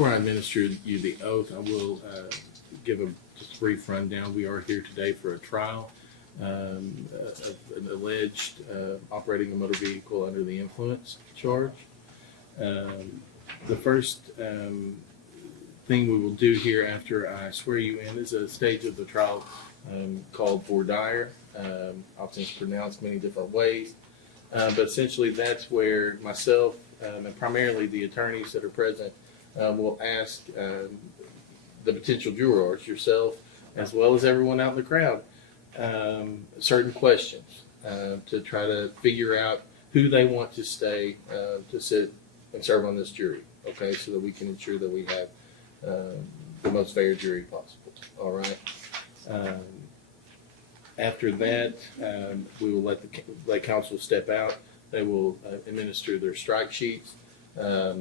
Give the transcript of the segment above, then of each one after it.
Before I administer you the oath, I will give just a brief rundown. We are here today for a trial of an alleged operating a motor vehicle under the influence charge. The first thing we will do here after I swear you in is a stage of the trial called Voir. Often it's pronounced many different ways, but essentially that's where myself and primarily the attorneys that are present will ask the potential jurors, yourself, as well as everyone out in the crowd, certain questions to try to figure out who they want to stay to sit and serve on this jury, okay, so that we can ensure that we have the most fair jury possible. All right. After that, we will let counsel step out. They will administer their strike sheets.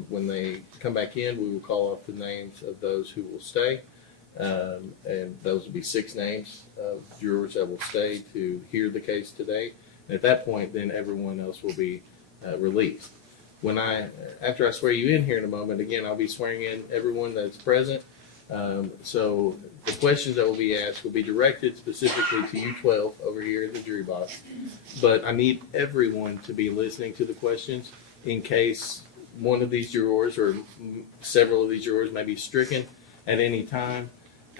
When they come back in, we will call up the names of those who will stay, and those will be 6 names of jurors that will stay to hear the case today. And at that point, then everyone else will be released. After I swear you in here in a moment, again, I'll be swearing in everyone that's present. So the questions that will be asked will be directed specifically to you 12 over here in the jury box. But I need everyone to be listening to the questions in case one of these jurors or several of these jurors may be stricken at any time.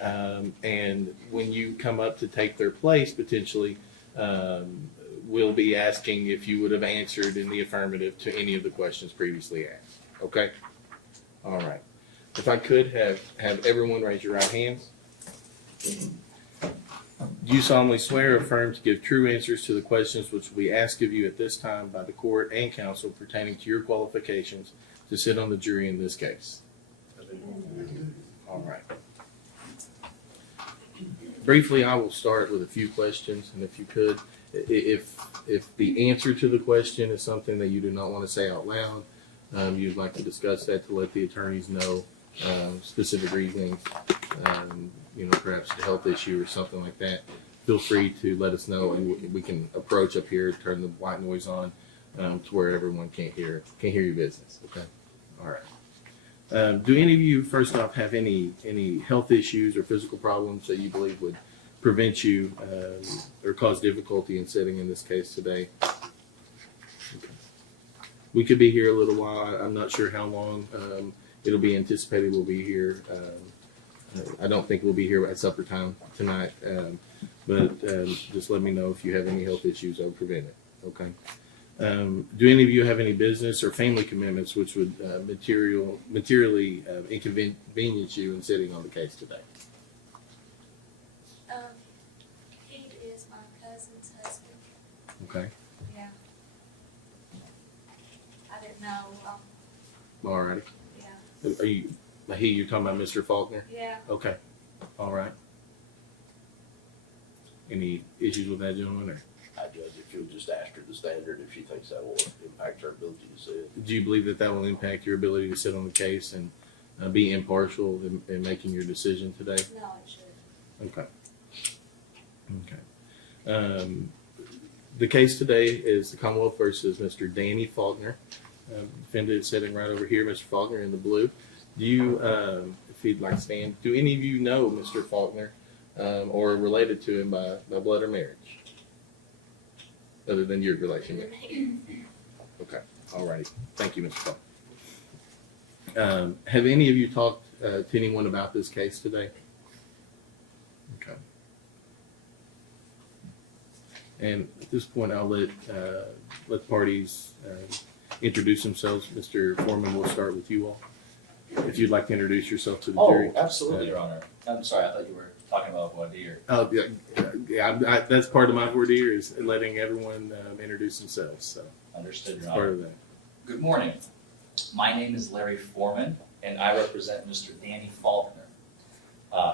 And when you come up to take their place, potentially, we'll be asking if you would have answered in the affirmative to any of the questions previously asked. Okay? All right. If I could have everyone raise your right hands. Do you solemnly swear or affirm to give true answers to the questions which will be asked of you at this time by the court and counsel pertaining to your qualifications to sit on the jury in this case? All right. Briefly, I will start with a few questions, and if you could, if the answer to the question is something that you do not want to say out loud, you'd like to discuss that to let the attorneys know specific reasons, perhaps a health issue or something like that, feel free to let us know, and we can approach up here, turn the white noise on to where everyone can't hear your business. Okay. All right. Do any of you, first off, have any health issues or physical problems that you believe would prevent you or cause difficulty in sitting in this case today? Okay. We could be here a little while. I'm not sure how long it'll be anticipated we'll be here. I don't think we'll be here at supper time tonight, but just let me know if you have any health issues that would prevent it. Okay. Do any of you have any business or family commitments which would materially inconvenience you in sitting on the case today? Pete is my cousin's husband. Okay. Yeah. I didn't know. All righty. Yeah. You're talking about Mr. Faulkner? Yeah. Okay. All right. Any issues with that gentleman? Or? I judge if you'll just ask her the standard if she thinks that will impact her ability to sit. Do you believe that will impact your ability to sit on the case and be impartial in making your decision today? No, it should. Okay. Okay. The case today is the Commonwealth versus Mr. Danny Faulkner. Defendant sitting right over here, Mr. Faulkner in the blue. Do you, if you'd like to stand, do any of you know Mr. Faulkner or related to him by blood or marriage? Other than your relation? Okay. All righty. Thank you, Mr. Faulkner. Have any of you talked to anyone about this case today? Okay. And at this point, I'll let parties introduce themselves. Mr. Forman, we'll start with you all. If you'd like to introduce yourself to the jury. Oh, absolutely, Your Honor. I'm sorry, I thought you were talking about voir dire. Oh, yeah. That's part of my voir dire is letting everyone introduce themselves. So Understood, Your that's part Honor. of that. Good morning. My name is Larry Forman, and I represent Mr. Danny Faulkner.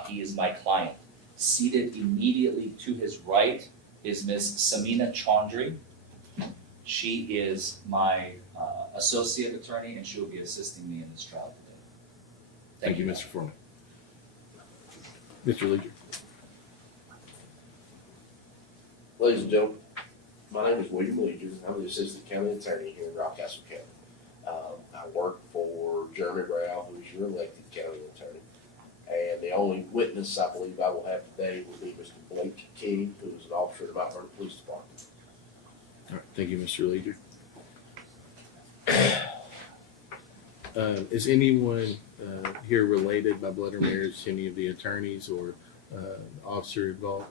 He is my client. Seated immediately to his right is Ms. Samina Chaudhry. She is my associate attorney, and she will be assisting me in this trial today. Thank you, Mr. Foreman. Mr. Leader. Ladies and gentlemen, my name is William Leader. I'm the assistant county attorney here in Rockcastle County. I work for Jeremy Brow, who is your elected county only witness I believe I will have today will be Mr. Blake King, who is an officer of the Mount Vernon Police Department. All right, thank you, Mr. Leader. Is anyone here related by blood or marriage to any of the attorneys or officer involved?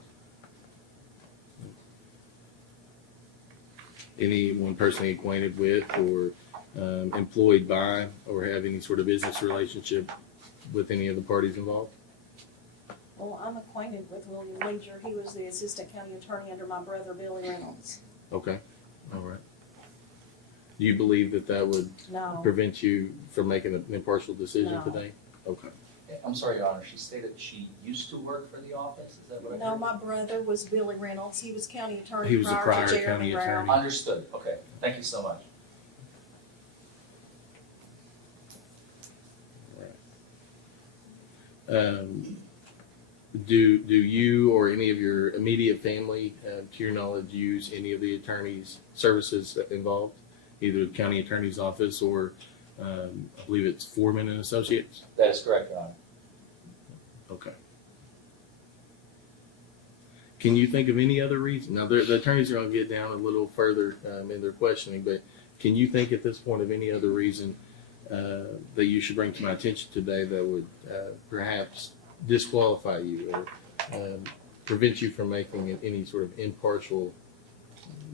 Anyone personally acquainted with or employed by or have any sort of business relationship with any of the parties involved? Well, I'm acquainted with William Leger. He was the assistant county attorney under my brother Billy Reynolds. Okay, all right. Do you believe that that would No, prevent you from making an impartial decision No. today? Okay. I'm sorry, Your Honor, she stated she used to work for the office, is that what I heard? no, my brother was Billy Reynolds. He was county attorney He was the prior prior to Jeremy county Brown. attorney. Understood, okay, thank you so much. Do you or any of your immediate family, to your knowledge, use any of the attorney's services involved, either the county attorney's office or I believe it's Forman and Associates? That is correct, Your Honor. Okay. Can you think of any other reason? Now, the attorneys are going to get down a little further in their questioning, but can you think at this point of any other reason that you should bring to my attention today that would perhaps disqualify you or prevent you from making any sort of impartial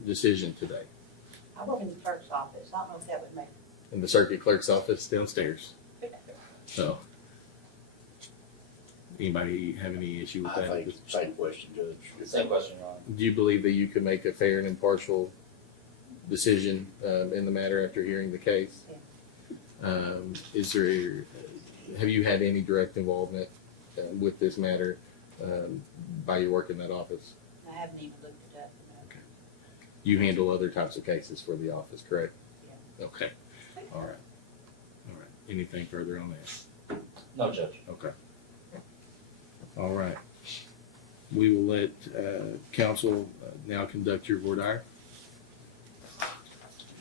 decision today? I work in the clerk's office. I don't know if that would make. In the circuit clerk's office downstairs. So, anybody have any issue with I that? think same question, Judge. Same question, Your Honor. Do you believe that you could make a fair and impartial decision in the matter after hearing the case? Have you had any direct involvement with this matter by your work in that office? I haven't even looked it up. You handle other types of cases for the office, correct? Yeah. Okay. All right. All right. Anything further on that? No, Judge. Okay. All right. We will let counsel now conduct your voir dire.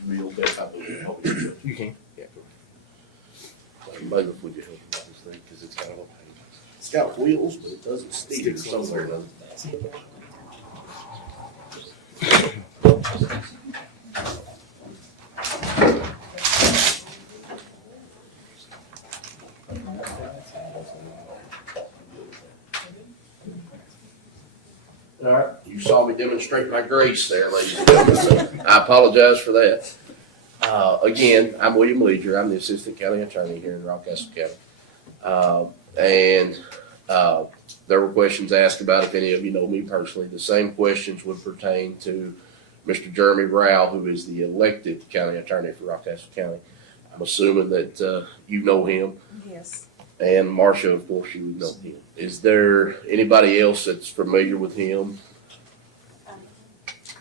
Real bit, I believe. You can. Yeah. Maybe if we could help about this thing, because it's kind of a pain. It's got wheels, but it doesn't steer somewhere, does it? All right, you saw me demonstrate my grace there, ladies and gentlemen, so I apologize for that. Again, I'm William Leger. I'm the Assistant County Attorney here in Rockcastle County. There were questions asked about if any of you know me personally. The same questions would pertain to Mr. Jeremy Rao, who is the elected county attorney for Rockcastle County. I'm assuming that you know him. Yes. And Marcia, of course, you would know him. Is there anybody else that's familiar with him?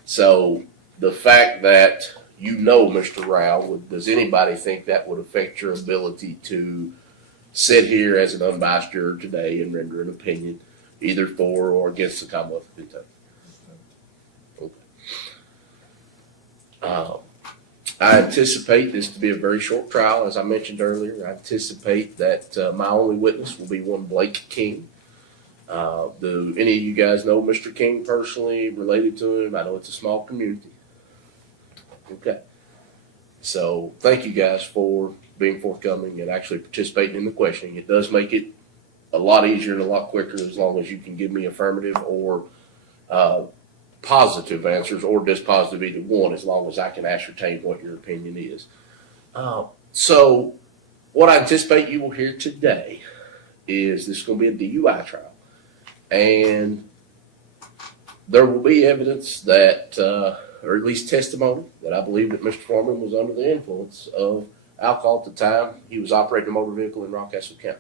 So the fact that you know Mr. Rao, does anybody think that would affect your ability to sit here as an unbiased juror today and render an opinion either for or against the Commonwealth of Kentucky? Okay. I anticipate this to be a very short trial, as I mentioned earlier. I anticipate that my only witness will be one Blake King. Do any of you guys know Mr. King personally, related to him? I know it's a small community. Okay. So thank you guys for being forthcoming and actually participating in the questioning. It does make it a lot easier and a lot quicker as long as you can give me affirmative or positive answers or dispositive, either one, as long as I can ascertain what your opinion is. So what I anticipate you will hear today is this is going to be a DUI trial. And there will be evidence that, or at least testimony, that I believe that Mr. Forman was under the influence of alcohol at the time he was operating a motor vehicle in Rockcastle County.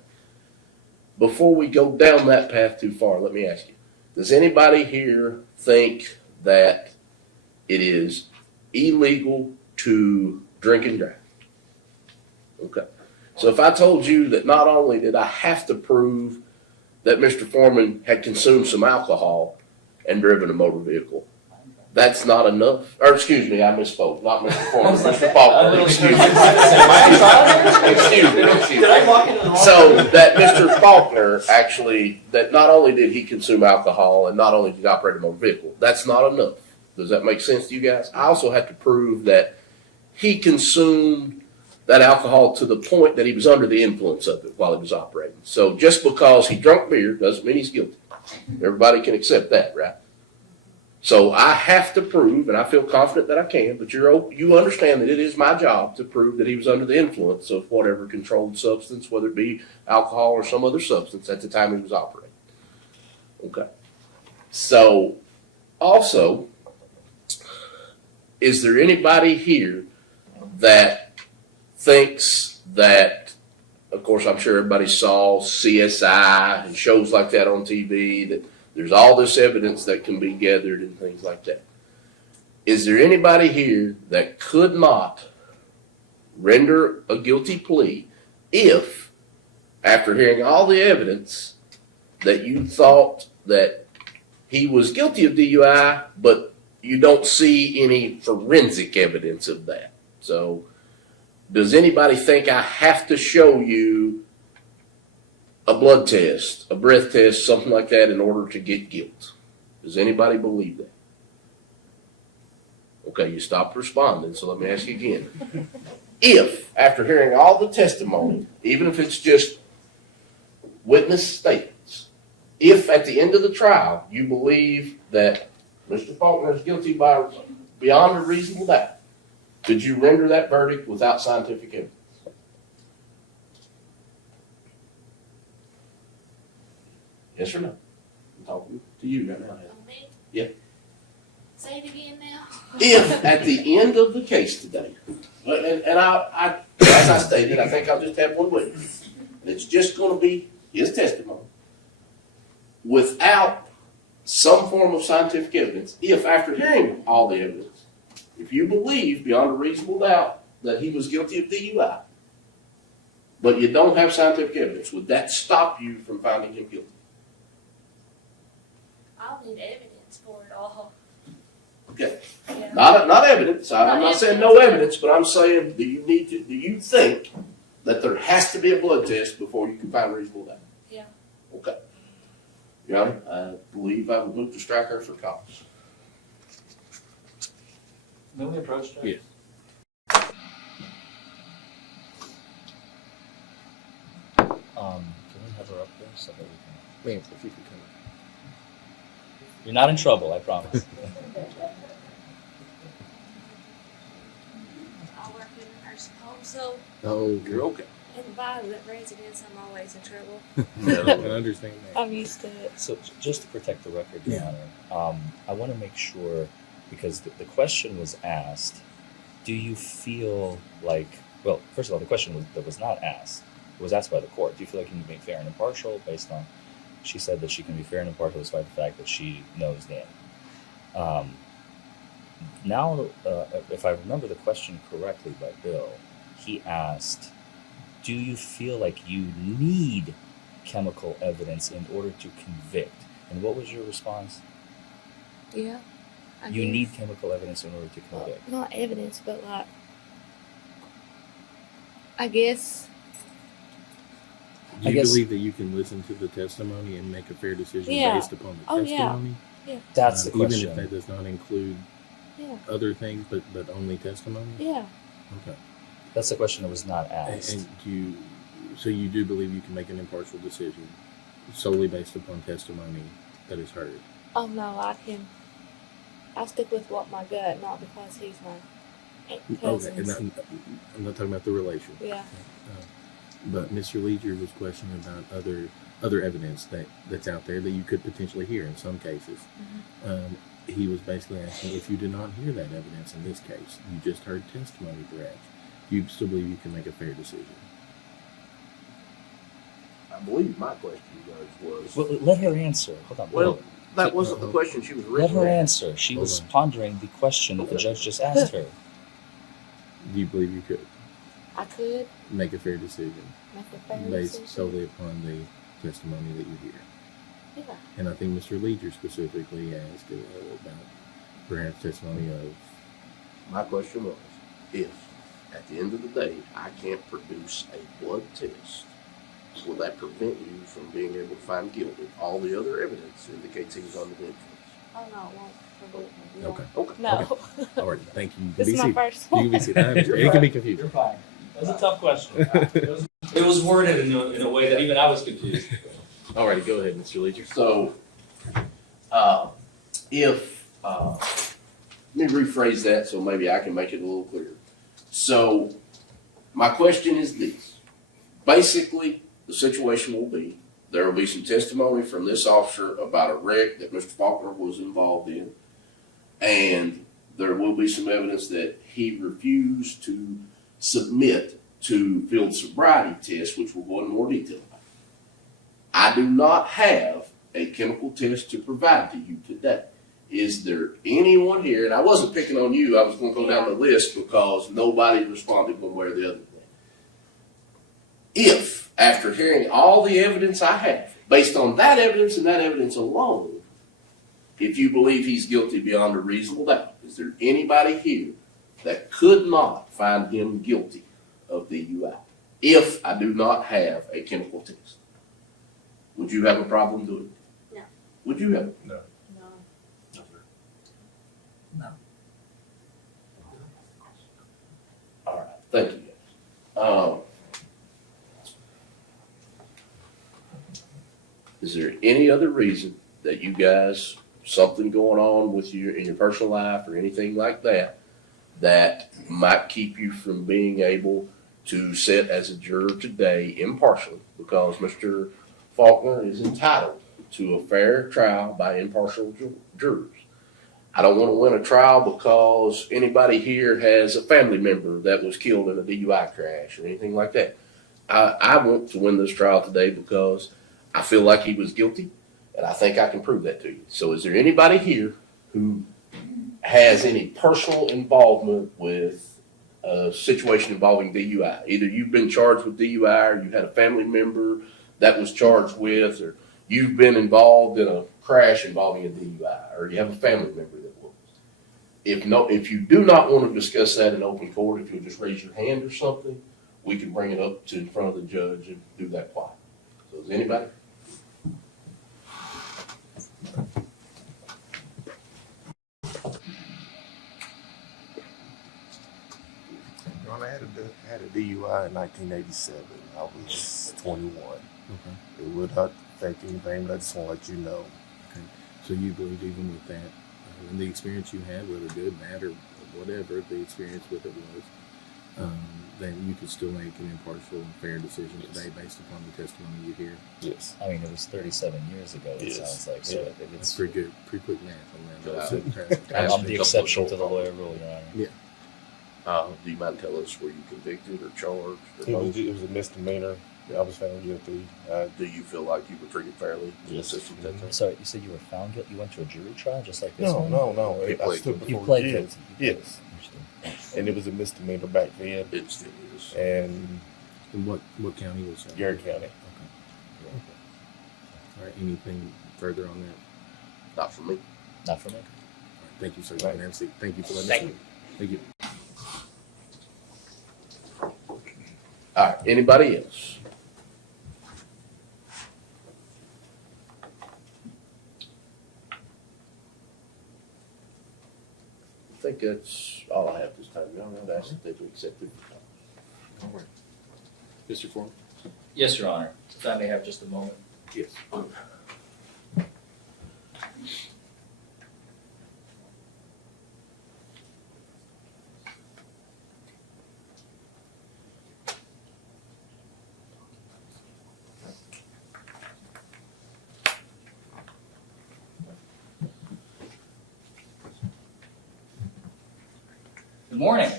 Before we go down that path too far, let me ask you, does anybody here think that it is illegal to drink and drive? Okay. So if I told you that not only did I have to prove that Mr. Forman had consumed some alcohol and driven a motor vehicle, That's not enough. Or excuse me, I misspoke. Not Mr. Forman, Mr. I'm Faulkner. really Excuse me. Am I in trouble? Excuse me. Did I walk into the wrong? So that Mr. Faulkner actually, that not only did he consume alcohol and not only did he operate a motor vehicle, that's not enough. Does that make sense to you guys? I also have to prove that he consumed that alcohol to the point that he was under the influence of it while he was operating. So just because he drank beer doesn't mean he's guilty. Everybody can accept that, right? So I have to prove, and I feel confident that I can, but you understand that it is my job to prove that he was under the influence of whatever controlled substance, whether it be alcohol or some other substance at the time he was operating. Okay. So also, is there anybody here that thinks that, of course, I'm sure everybody saw CSI and shows like that on TV, that there's all this evidence that can be gathered and things like that. Is there anybody here that could not render a guilty plea if, after hearing all the evidence, that you thought that he was guilty of DUI, but you don't see any forensic evidence of that? So, does anybody think I have to show you a blood test, a breath test, something like that in order to get guilt? Does anybody believe that? Okay, you stopped responding, so let me ask you again. If, after hearing all the testimony, even if it's just witness statements, if at the end of the trial you believe that Mr. Faulkner is guilty beyond a reasonable doubt, could you render that verdict without scientific evidence? Yes or no? I'm talking to you right now. On me? Yeah. Say it again now. If at the end of the case today, and I as I stated, I think I'll just have one witness, and it's just going to be his testimony, without some form of scientific evidence. If after hearing all the evidence, if you believe beyond a reasonable doubt that he was guilty of DUI, but you don't have scientific evidence, would that stop you from finding him guilty? I'll need evidence for it all. Okay. Yeah. Not evidence. I'm not saying no evidence, but I'm saying, do you think that there has to be a blood test before you can find reasonable doubt? Yeah. Okay. Your Honor, I believe I would move to strike her for cause. May we approach that? Yes. Can we have her up there so that we can? Ma'am, if you could come. You're not in trouble, I promise. I work in a nursing home, so Oh, You're okay. in violent residents, I'm always in trouble. I can understand that. I'm used to it. So just to protect the record, Your Yeah. Honor, I want to make sure, because the question was asked, do you feel like, well, first of all, the question that was not asked, it was asked by the court. Do you feel like you can be fair and impartial based on, she said that she can be fair and impartial despite the fact that she knows Danny. Now, if I remember the question correctly by Bill, he asked, do you feel like you need chemical evidence in order to convict? And what was your response? Yeah. You need chemical evidence in order to convict. Not evidence, but like, I guess. Do I you guess- believe that you can listen to the testimony and make a fair decision Yeah. based upon the Oh, yeah. testimony? That's the Even question. if that does not include Yeah. other things, but only testimony? Yeah. Okay. That's the question that was not asked. And so you do believe you can make an impartial decision solely based upon testimony that is heard? Oh no, I stick with what my gut, not because he's my Okay, and I'm not talking about the relation. Yeah. But Mr. Leger was questioning about other evidence that's out there that you could potentially hear in some cases. Mm-hmm. He was basically asking, if you did not hear that evidence in this case, you just heard testimony perhaps, do you still believe you can make a fair decision? I believe my question, Judge, was. Well, let her answer. Hold on. Well, that wasn't the question she was let her originally answer. She Hold was on. pondering the question that the judge just asked her. Do you believe you could I could make a fair decision make a fair based decision. solely upon the testimony that you hear? Yeah. And I think Mr. Leger specifically asked about perhaps testimony of. My question was, if at the end of the day I can't produce a blood test, will that prevent you from being able to find guilt if all the other evidence indicates he was under the influence? Oh no, it won't prevent me. Okay. Okay. No. All right. Thank you. You can This be is my seated. first You one. can be seated. I understand. It can be confusing. You're fine. That was a tough question. It was worded in a way that even I was confused. All righty. Go ahead, Mr. Leacher. So, let me rephrase that so maybe I can make it a little clearer. So, my question is this. Basically, the situation will be, there will be some testimony from this officer about a wreck that Mr. Faulkner was involved in, and there will be some evidence that he refused to submit to field sobriety tests, which we'll go into more detail about. I do not have a chemical test to provide to you today. Is there anyone here, and I wasn't picking on you, I was going to go down the list because nobody responded one way or the other. If, after hearing all the evidence I have, based on that evidence and that evidence alone, if you believe he's guilty beyond a reasonable doubt, is there anybody here that could not find him guilty of DUI if I do not have a chemical test? Would you have a problem doing it? No. Would you have? No. All right, thank you guys. Is there any other reason that you guys, something going on with you in your personal life or anything like that, that might keep you from being able to sit as a juror today impartially? Because Mr. Faulkner is entitled to a fair trial by impartial jurors. I don't want to win a trial because anybody here has a family member that was killed in a DUI crash or anything like that. I want to win this trial today because I feel like he was guilty, and I think I can prove that to you. So is there anybody here who has any personal involvement with a situation involving DUI? Either you've been charged with DUI, or you had a family member that was charged with, or you've been involved in a crash involving a DUI, or you have a family member that was. If you do not want to discuss that in open court, if you'll just raise your hand or something, we can bring it up to in front of the judge and do that quiet. So is anybody? Ron, I had a DUI in 1987. I was 21. Okay. It would not affect anything, but I just want to let you know. Okay. So you believe even with that, and the experience you had, whether good, bad, or whatever the experience with it was, that you could still make an impartial and fair decision today based upon the testimony you hear? Yes. I mean, it was 37 years ago, it Yes. sounds like. So Yeah. it's, That's pretty good, pretty quick math on that. I'm the exception to the lawyer rule, Your Honor. Do you mind telling us were you convicted or charged? It was a misdemeanor. I was found guilty. Do you feel like you were treated fairly in the system at that time? Sorry, you said you were found guilty? You went to a jury trial just like this No, one? no. You I pled stood guilty. You before pled the judge. guilty? Yes. Understood. And it was a misdemeanor back then. It still is. And And what county was that? Garrett County. Okay. All right. Anything further on that? Not for me. Not for me. All right, thank you, sir. You can have a seat. Thank you for letting Thank us know. Thank you. All right, anybody else? I think that's all I have this time. Y'all would ask if they would accept it. All right. Mr. Forman? Yes, Your Honor. If I may have just a moment. Yes. Good morning.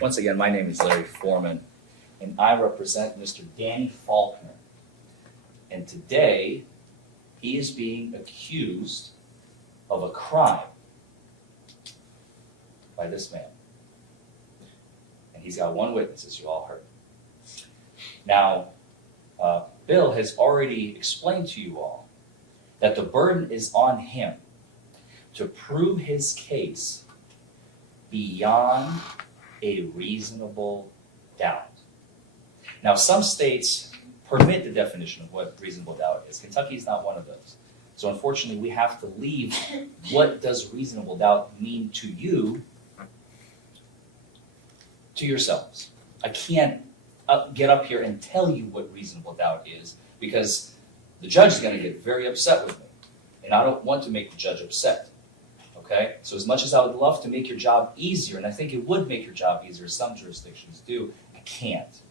Once again, my name is Larry Forman, and I represent Mr. Danny Faulkner. And today, he is being accused of a crime by this man. And he's got one witness, as you all heard. Now, Bill has already explained to you all that the burden is on him to prove his case beyond a reasonable doubt. Now, some states permit the definition of what reasonable doubt is. Kentucky is not one of those. So unfortunately, we have to leave what does reasonable doubt mean to you to yourselves. I can't get up here and tell you what reasonable doubt is because the judge is going to get very upset with me. And I don't want to make the judge upset. Okay? So as much as I would love to make your job easier, and I think it would make your job easier, some jurisdictions do, I can't.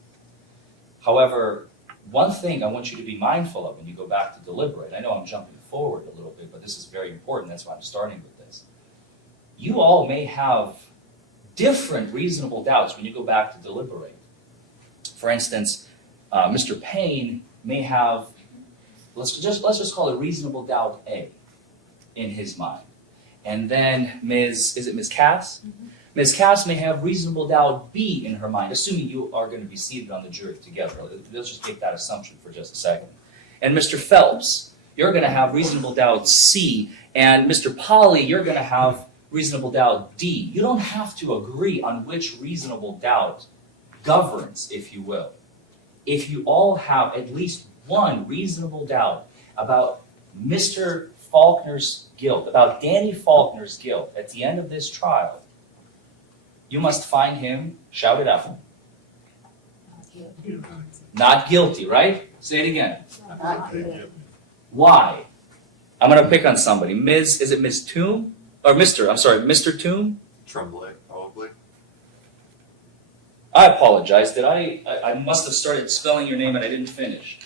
However, one thing I want you to be mindful of when you go back to deliberate, I know I'm jumping forward a little bit, but this is very important, that's why I'm starting with this. You all may have different reasonable doubts when you go back to deliberate. For instance, Mr. Payne may have, let's just call it reasonable doubt A in his mind. And then Ms. Cass? Mm-hmm. Ms. Cass may have reasonable doubt B in her mind, assuming you are going to be seated on the jury together. Let's just make that assumption for just a second. And Mr. Phelps, you're going to have reasonable doubt C. And Mr. Polly, you're going to have reasonable doubt D. You don't have to agree on which reasonable doubt governs, if you will. If you all have at least one reasonable doubt about Mr. Faulkner's guilt, about Danny Faulkner's guilt at the end of this trial, you must find him, shout it out. Not guilty, right? Say it again. Not guilty. Why? I'm going to pick on somebody. Is it Ms. Toom? Or Mr. Toom? Tremblay, probably. I apologize. I must have started spelling your name and I didn't finish.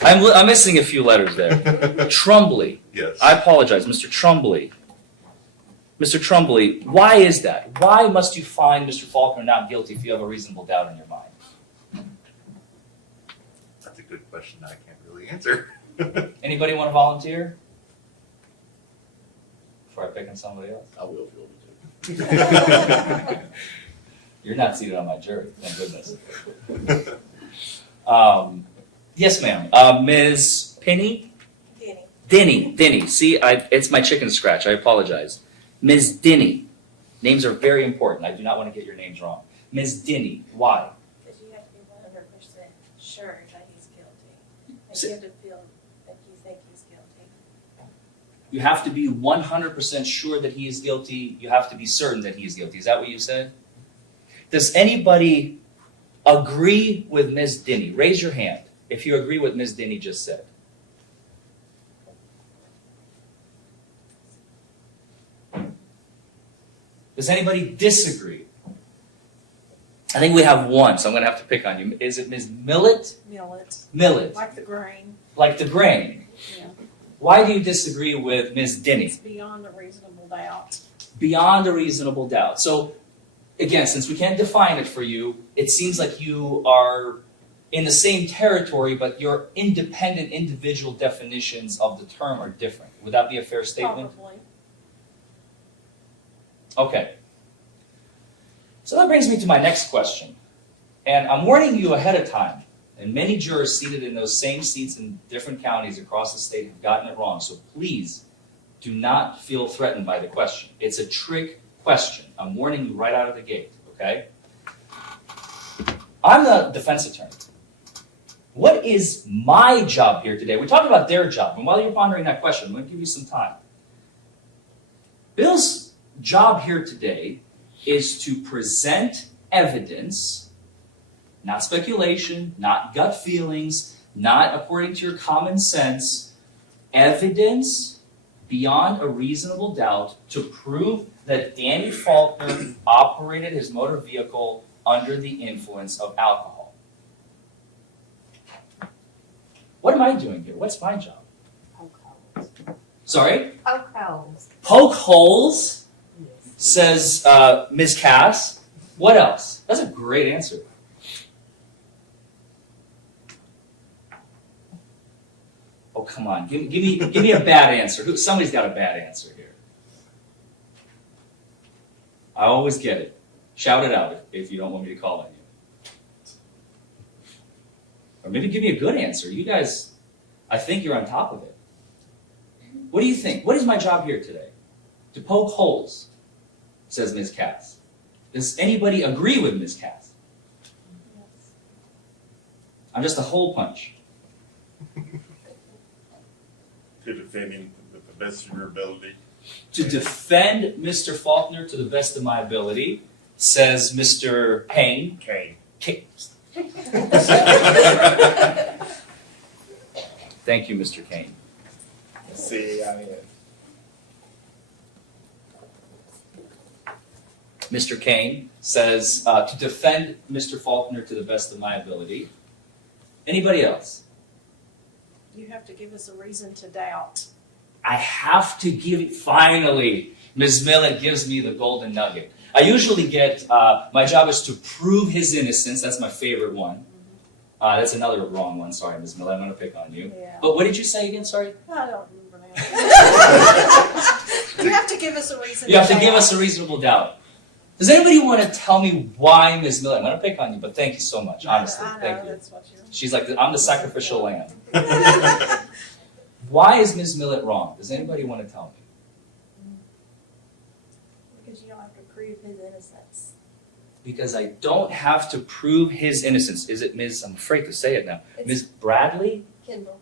I'm missing a few letters there. Trumbly. Yes. I apologize, Mr. Trumbly. Mr. Trumbly, why is that? Why must you find Mr. Faulkner not guilty if you have a reasonable doubt in your mind? That's a good question I can't really answer. Anybody want to volunteer? Before I pick on somebody else? I will feel it too. You're not seated on my jury, thank goodness. Yes, ma'am. Ms. Penny? Denny. See, it's my chicken scratch. I apologize. Ms. Denny. Names are very important. I do not want to get your names wrong. Ms. Denny. Why? Because you have to be 100% sure that he's guilty. And you have to feel that you think he's guilty. You have to be 100% sure that he is guilty. You have to be certain that he is guilty. Is that what you said? Does anybody agree with Ms. Denny? Raise your hand if you agree with Ms. Denny just said. Does anybody disagree? I think we have one, so I'm going to have to pick on you. Is it Ms. Millett? Millett. Like the grain. Like the grain. Yeah. Why do you disagree with Ms. Denny? It's beyond a reasonable doubt. Beyond a reasonable doubt. So, again, since we can't define it for you, it seems like you are in the same territory, but your independent individual definitions of the term are different. Would that be a fair statement? Probably. Okay. So that brings me to my next question. And I'm warning you ahead of time. And many jurors seated in those same seats in different counties across the state have gotten it wrong. So please do not feel threatened by the question. It's a trick question. I'm warning you right out of the gate, okay? I'm the defense attorney. What is my job here today? We're talking about their job. And while you're pondering that question, I'm going to give you some time. Bill's job here today is to present evidence, not speculation, not gut feelings, not according to your common sense, evidence beyond a reasonable doubt to prove that Danny Faulkner operated his motor vehicle under the influence of alcohol. What am I doing here? What's my job? Poke holes. Sorry? Poke holes. Poke holes? Says Ms. Cass. What else? That's a great answer. Oh, come on. Give me a bad answer. Somebody's got a bad answer here. I always get it. Shout it out if you don't want me to call on you. Or maybe give me a good answer. You guys, I think you're on top of it. What do you think? What is my job here today? To poke holes, says Ms. Cass. Does anybody agree with Ms. Cass? Yes. I'm just a hole punch. To defend him to the best of your ability. To defend Mr. Faulkner to the best of my ability, says Mr. Payne. Kane. Thank you, Mr. Kane. C-A-I-N. Mr. Kane says to defend Mr. Faulkner to the best of my ability. Anybody else? You have to give us a reason to doubt. I have to give, finally, Ms. Millett gives me the golden nugget. I usually get, my job is to prove his innocence. That's my favorite one. That's another wrong one. Sorry, Ms. Millett, I'm going to pick on you. Yeah. But what did you say again? Sorry? I don't remember now. You have to give us a reason You have to doubt. give us a reasonable doubt. Does anybody want to tell me why Ms. Millett? I'm going to pick on you, but thank you so much, honestly. I know, Thank you. that's what you're... She's like, I'm the sacrificial lamb. Why is Ms. Millett wrong? Does anybody want to tell me? Because you don't have to prove his innocence. Because I don't have to prove his innocence. Is it Ms. I'm afraid to say it now. It's- Ms. Bradley? Kindle.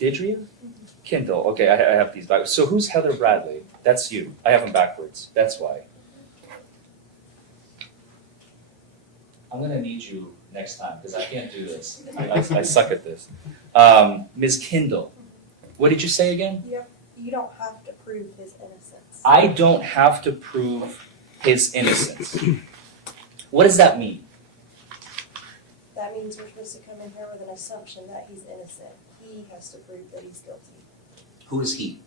Didria? Kindle. Okay, I have these backwards. So who's Heather Bradley? That's you. I have them backwards. That's why. I'm going to need you next time because I can't do this. I suck at this. Ms. Kindle. What did you say again? You don't have to prove his innocence. I don't have to prove his innocence. What does that mean? That means we're supposed to come in here with an assumption that he's innocent. He has to prove that he's guilty. Who is he?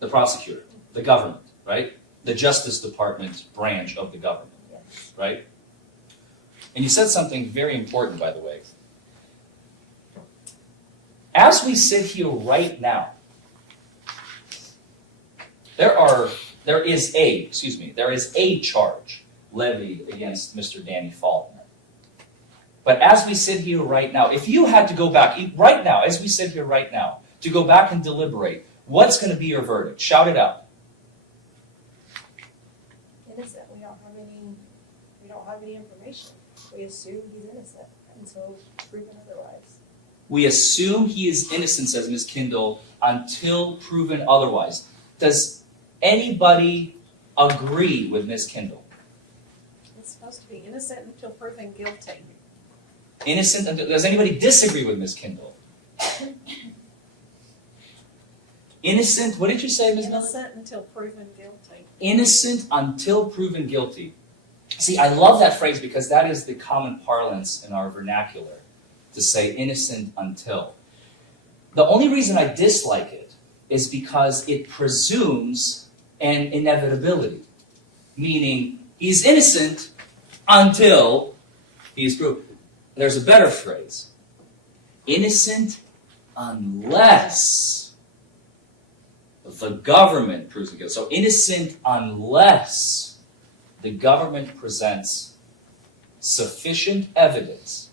The prosecutor, the government, right? The Justice Department branch of the government, Yes. right? And you said something very important, by the way. As we sit here right now, there is a charge levied against Mr. Danny Faulkner. But as we sit here right now, if you had to go back right now, as we sit here right now, to go back and deliberate, what's going to be your verdict? Shout it out. Innocent. We don't have any information. We assume he's innocent until proven otherwise. We assume he is innocent, says Ms. Kindle, until proven otherwise. Does anybody agree with Ms. Kindle? It's supposed to be innocent until proven guilty. Innocent until, does anybody disagree with Ms. Kindle? Innocent, what did you say, Ms. Miller? Innocent until proven guilty. Innocent until proven guilty. See, I love that phrase because that is the common parlance in our vernacular, to say innocent until. The only reason I dislike it is because it presumes an inevitability, meaning he's innocent until he's proven. There's a better phrase. Innocent unless the government proves him guilty. So innocent unless the government presents sufficient evidence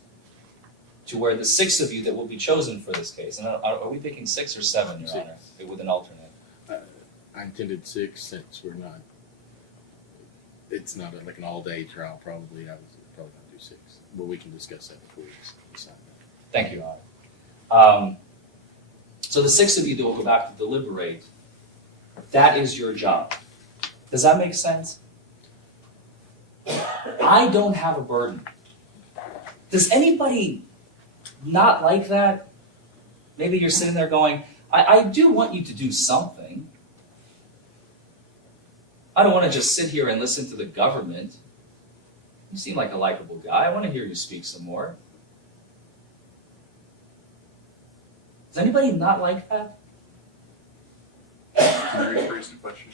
to where the 6 of you that will be chosen for this case, and are we picking 6 or 7, Your 6. Honor, with an alternate? I intended 6 since we're not. It's not like an all-day trial. Probably I was probably going to do 6, but we can discuss that before we decide that. Thank you, Your Honor. So the 6 of you that will go back to deliberate, that is your job. Does that make sense? I don't have a burden. Does anybody not like that? Maybe you're sitting there going, I do want you to do something. I don't want to just sit here and listen to the government. You seem like a likable guy. I want to hear you speak some more. Does anybody not like that? Can you rephrase the question?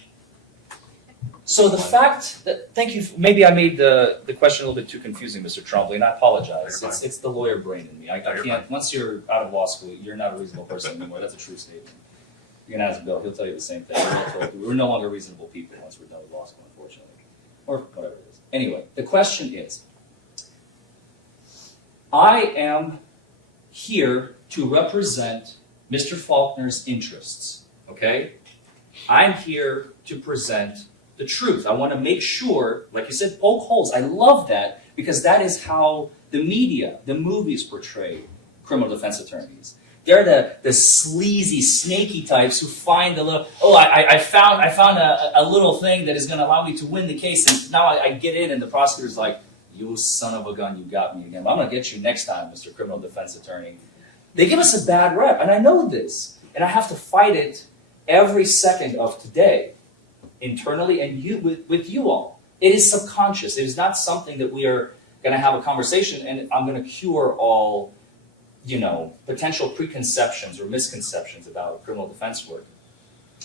So the fact that, thank you, maybe I made the question a little bit too confusing, Mr. Trombley, and I apologize. You're fine. It's the lawyer brain in me. I You're can't, fine. once you're out of law school, you're not a reasonable person anymore. That's a true statement. You're going to ask Bill, he'll tell you the same thing. We're no longer reasonable people once we're done with law school, unfortunately. Or whatever it is. Anyway, the question is, I am here to represent Mr. Faulkner's interests, okay? I'm here to present the truth. I want to make sure, like you said, poke holes. I love that because that is how the media, the movies portray criminal defense attorneys. They're the sleazy, snaky types who find the little, I found a little thing that is going to allow me to win the case, and now I get in, and the prosecutor's like, you son of a gun, you got me again. I'm going to get you next time, Mr. Criminal Defense Attorney. They give us a bad rep, and I know this, and I have to fight it every second of today, internally, and with you all. It is subconscious. It is not something that we are going to have a conversation, and I'm going to cure all potential preconceptions or misconceptions about criminal defense work.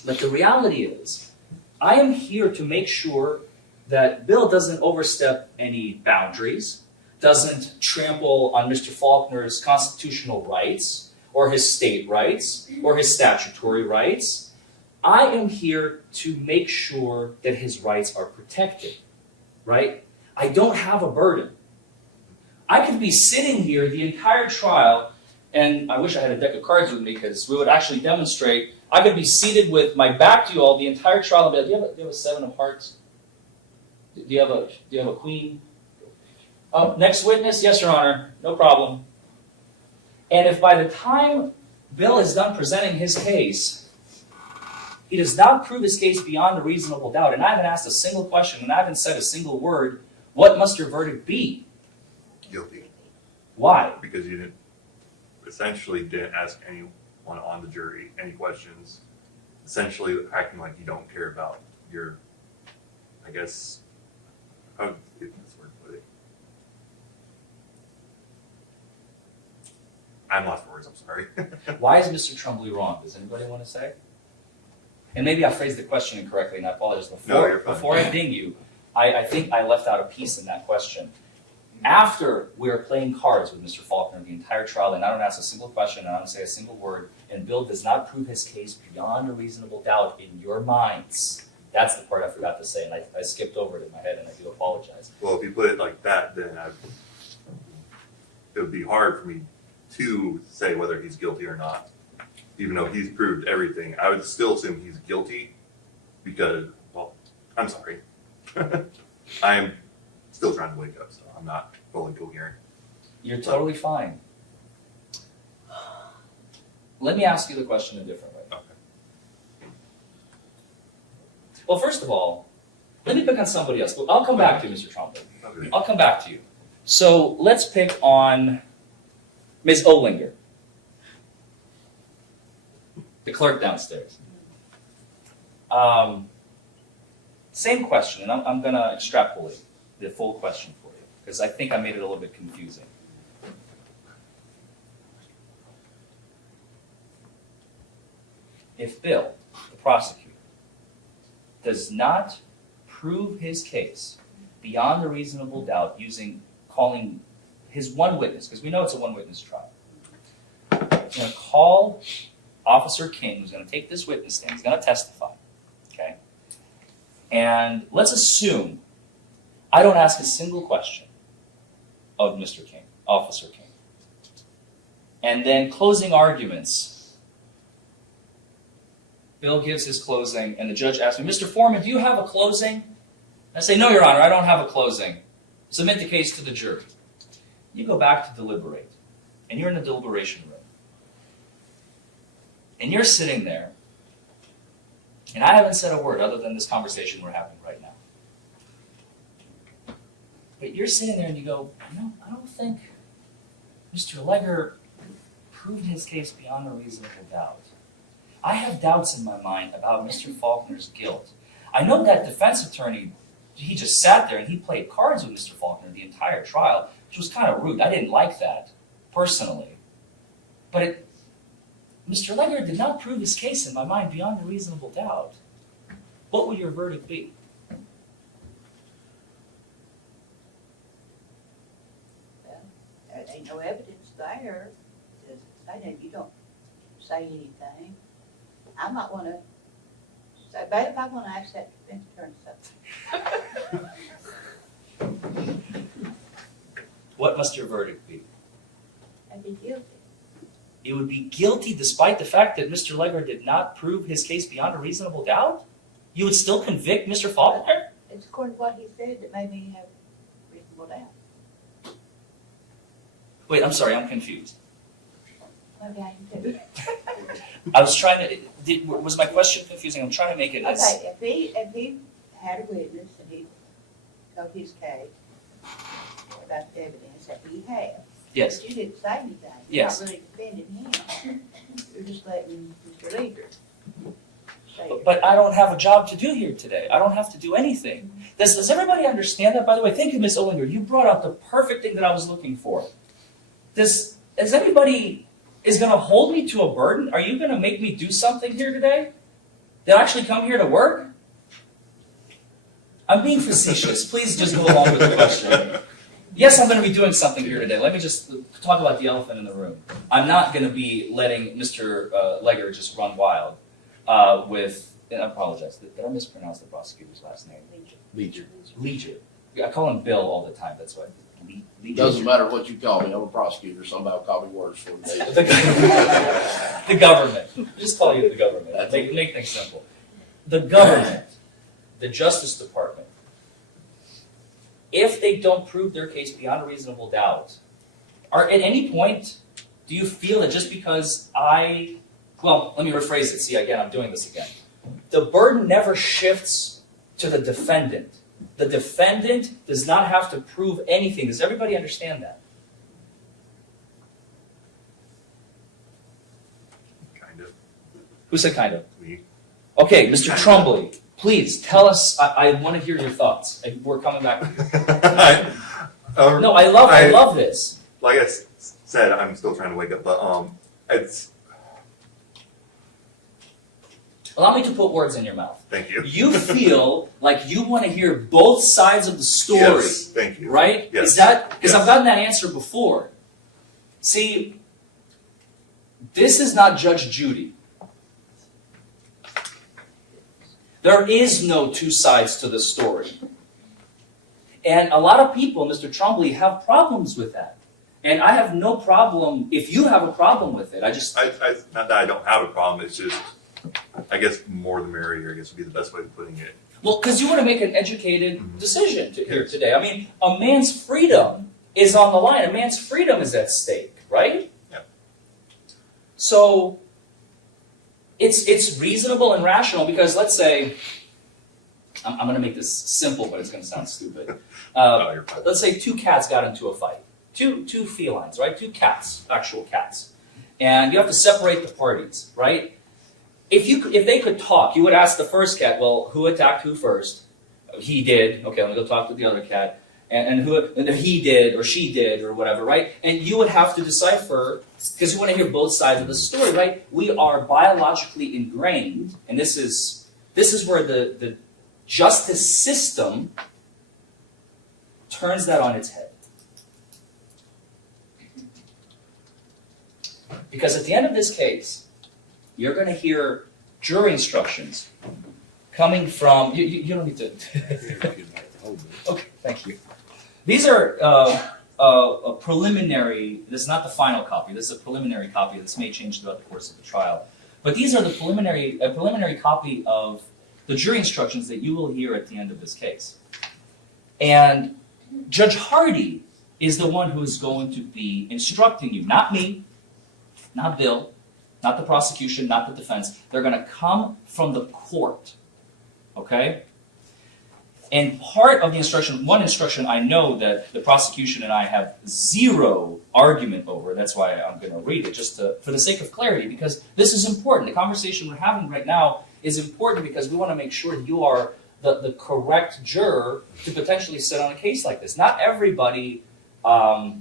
But the reality is, I am here to make sure that Bill doesn't overstep any boundaries, doesn't trample on Mr. Faulkner's constitutional rights, or his state rights, or his statutory rights. I am here to make sure that his rights are protected, right? I don't have a burden. I could be sitting here the entire trial, and I wish I had a deck of cards with me because we would actually demonstrate. I could be seated with my back to you all the entire trial and be like, do you have a seven of hearts? Do you have a queen? Oh, next witness? Yes, Your Honor. No problem. And if by the time Bill is done presenting his case, he does not prove his case beyond a reasonable doubt, and I haven't asked a single question, and I haven't said a single word, what must your verdict be? Guilty. Why? Because you essentially didn't ask anyone on the jury any questions, essentially acting like you don't care about your, I guess, how is this word to put it? I'm lost for words, I'm sorry. Why is Mr. Trumbley wrong? Does anybody want to say? And maybe I phrased the question incorrectly, and I apologize. Before I ding you, I think I left out a piece in that question. After we are playing cards with Mr. Faulkner the entire trial, and I don't ask a single question, and I don't say a single word, and Bill does not prove his case beyond a reasonable doubt in your minds. That's the part I forgot to say, and I skipped over it in my head, and I do apologize. Well, if you put it like that, then it would be hard for me to say whether he's guilty or not. Even though he's proved everything, I would still assume he's guilty because, well, I'm sorry. I'm still trying to wake up, so I'm not fully coherent. You're totally fine. Let me ask you the question a different way. Okay. Well, first of all, let me pick on somebody else. I'll come back to you, Mr. Trumbley. Okay. I'll come back to you. So let's pick on Ms. Olinger, the clerk downstairs. Same question, and I'm going to extrapolate the full question for you, because I think I made it a little bit confusing. If Bill, the prosecutor, does not prove his case beyond a reasonable doubt calling his one witness, because we know it's a one-witness trial, he's going to call Officer King, who's going to take this witness stand, he's going to testify, okay? And let's assume I don't ask a single question of Mr. King, Officer King. And then closing arguments, Bill gives his closing, and the judge asks me, Mr. Forman, do you have a closing? I say, no, Your Honor, I don't have a closing. Submit the case to the jury. You go back to deliberate, and you're in the deliberation room. And you're sitting there, and I haven't said a word other than this conversation we're having right now. But you're sitting there and you go, no, I don't think Mr. Legger proved his case beyond a reasonable doubt. I have doubts in my mind about Mr. Faulkner's guilt. I know that defense attorney, he just sat there and he played cards with Mr. Faulkner the entire trial, which was kind of rude. I didn't like that, personally. But Mr. Legger did not prove his case in my mind beyond a reasonable doubt. What would your verdict be? There ain't no evidence there. I know you don't say anything. I might want to say, but if I want to ask that defense attorney something. What must your verdict be? I'd be guilty. it would be guilty despite the fact that Mr. Legler did not prove his case beyond a reasonable doubt? You would still convict Mr. Faulkner? It's according to what he said that made me have reasonable doubt. Wait, I'm sorry, I'm confused. Okay, too. I was trying to, was my question confusing? I'm trying to make it as, Okay, if he had a witness and he told his case about the evidence that he had. yes, But you didn't say anything. Yes. You're not really defending him. You're just letting Mr. Leader say it. but I don't have a job to do here today. I don't have to do anything. Does everybody understand that, by the way? Thank you, Ms. Ollinger. You brought out the perfect thing that I was looking for. Is anybody is going to hold me to a burden? Are you going to make me do something here today? Did I actually come here to work? I'm being facetious. Please just go along with the question. Yes, I'm going to be doing something here today. Let me just talk about the elephant in the room. I'm not going to be letting Mr. Legger just run wild with, and I apologize, did I mispronounce the prosecutor's last name? Leger. I call him Bill all the time, that's why. Doesn't matter what you call me, I'm a prosecutor, somebody will call me worse for me. The government. Just call you the government. Make things simple. The government, the Justice Department, if they don't prove their case beyond a reasonable doubt, or at any point, do you feel that just because well, let me rephrase it. See, again, I'm doing this again. The burden never shifts to the defendant. The defendant does not have to prove anything. Does everybody understand that? Kind of. Who said kind of? Me. Okay, Mr. Trombley, please tell us. I want to hear your thoughts. We're coming back to you. No, I love this. Like I said, I'm still trying to wake up, but it's. Allow me to put words in your mouth. Thank you. You feel like you want to hear both sides of the story. Yes, thank you. Right? Yes. Is that because Yes. I've gotten that answer before? See, this is not Judge Judy. There is no two sides to the story. And a lot of people, Mr. Trombley, have problems with that. And I have no problem if you have a problem with it. I not that I don't have a problem. It's just, I guess more the merrier, I guess would be the best way of putting it. Well, because you want to make an educated decision here today. I mean, a man's freedom is on the line. A man's freedom is at stake, right? Yeah. So it's reasonable and rational because let's say, I'm going to make this simple, but it's going to sound stupid. You're fine. Let's say two cats got into a fight. Two felines, right? Two cats, actual cats. And you have to separate the parties, right? If they could talk, you would ask the first cat, well, who attacked who first? He did. Okay, I'm going to go talk to the other cat. And he did or she did or whatever, right? And you would have to decipher, because you want to hear both sides of the story, right? We are biologically ingrained, and this is where the justice system turns that on its head. Because at the end of this case, you're going to hear jury instructions coming from, you don't need to. Okay, thank you. These are a preliminary, this is not the final copy, this is a preliminary copy. This may change throughout the course of the trial. But these are a preliminary copy of the jury instructions that you will hear at the end of this case. And Judge Hardy is the one who is going to be instructing you, not me, not Bill, not the prosecution, not the defense. They're going to come from the court, okay? And part of the instruction, one instruction I know that the prosecution and I have zero argument over, that's why I'm going to read it, just for the sake of clarity, because this is important. The conversation we're having right now is important because we want to make sure you are the correct juror to potentially sit on a case like this. Not everybody are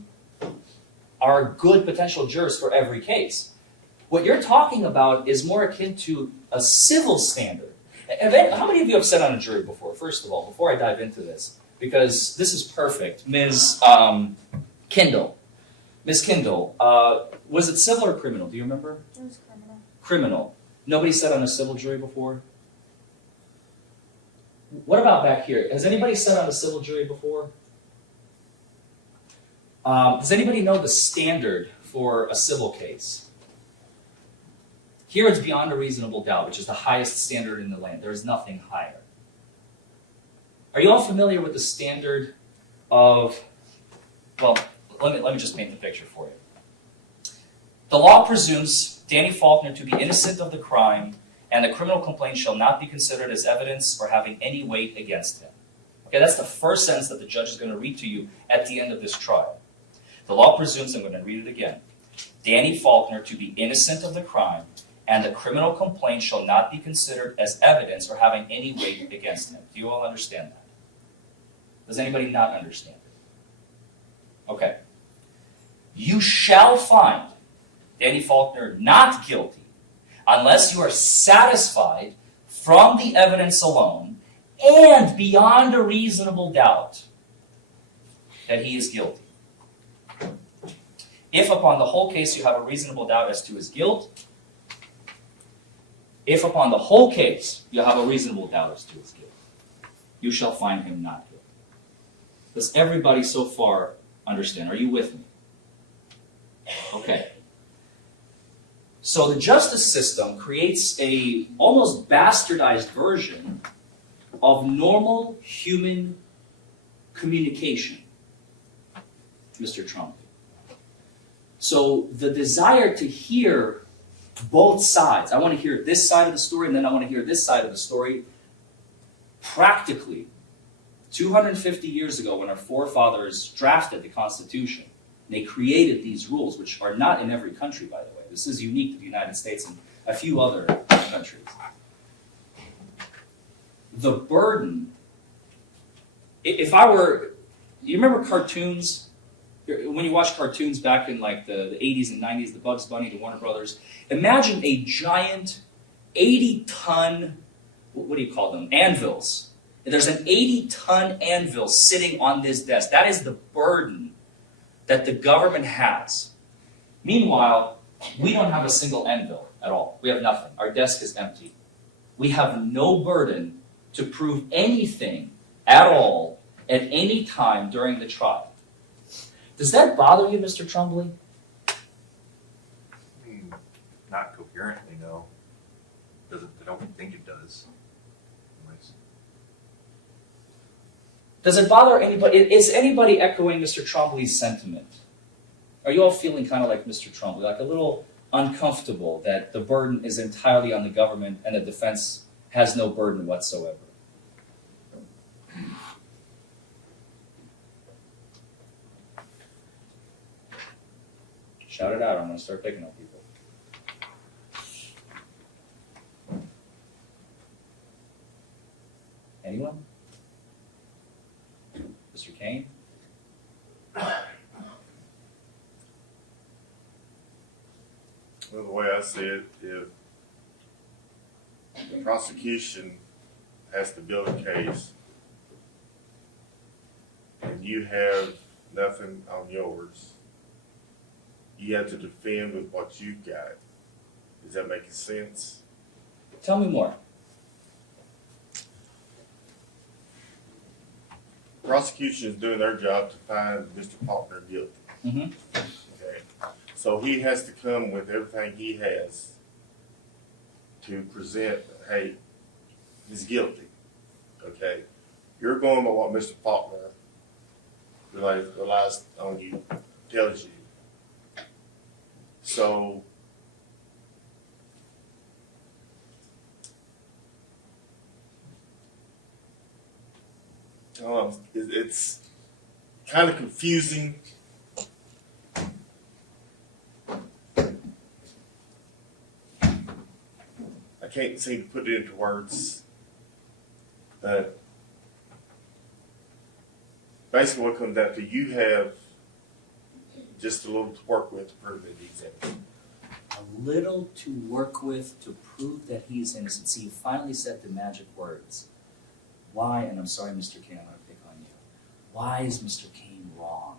good potential jurors for every case. What you're talking about is more akin to a civil standard. How many of you have sat on a jury before, first of all, before I dive into this? Because this is perfect. Ms. Kendall. Ms. Kendall, was it civil or criminal? Do you remember? It was criminal. Criminal. Nobody sat on a civil jury before? What about back here? Has anybody sat on a civil jury before? Does anybody know the standard for a civil case? Here it's beyond a reasonable doubt, which is the highest standard in the land. There is nothing higher. Are you all familiar with the standard of, well, let me just paint the picture for you. The law presumes Danny Faulkner to be innocent of the crime, and the criminal complaint shall not be considered as evidence or having any weight against him. Okay, that's the first sentence that the judge is going to read to you at the end of this trial. The law presumes, I'm going to read it again, Danny Faulkner to be innocent of the crime, and the criminal complaint shall not be considered as evidence or having any weight against him. Do you all understand that? Does anybody not understand it? Okay. You shall find Danny Faulkner not guilty unless you are satisfied from the evidence alone and beyond a reasonable doubt that he is guilty. If upon the whole case you have a reasonable doubt as to his guilt, if upon the whole case you have a reasonable doubt as to his guilt, you shall find him not guilty. Does everybody so far understand? Are you with me? Okay. So the justice system creates a almost bastardized version of normal human communication, Mr. Trump. So the desire to hear both sides, I want to hear this side of the story and then I want to hear this side of the story, practically 250 years ago when our forefathers drafted the Constitution, they created these rules, which are not in every country, by the way. This is unique to the United States and a few other countries. The burden, if I were, you remember cartoons? When you watch cartoons back in like the 80s and 90s, the Bugs Bunny, the Warner Brothers, imagine a giant 80-ton, what do you call them, anvils. There's an 80-ton anvil sitting on this desk. That is the burden that the government has. Meanwhile, we don't have a single anvil at all. We have nothing. Our desk is empty. We have no burden to prove anything at all at any time during the trial. Does that bother you, Mr. Trumbley? Not coherently, no. I don't think it does. Anyways. Does it bother anybody? Is anybody echoing Mr. Trombley's sentiment? Are you all feeling kind of like Mr. Trombley, like a little uncomfortable that the burden is entirely on the government and the defense has no burden whatsoever? Shout it out. I'm going to start picking on people. Anyone? Mr. Kane? Well, the way I see it, if the prosecution has to build a case and you have nothing on yours, you have to defend with what you've got. Does that make sense? Tell me more. Prosecution is doing their job to find Mr. Faulkner guilty. Mm-hmm. Okay. So he has to come with everything he has to present, hey, he's guilty. Okay. You're going by what Mr. Faulkner relies on you, tells you. So it's kind of confusing. I can't seem to put it into words, but basically what comes down to, you have just a little to work with to prove that he's innocent. A little to work with to prove that he's innocent. See, you finally said the magic words. Why, and I'm sorry, Mr. Kane, I'm going to pick on you. Why is Mr. Kane wrong?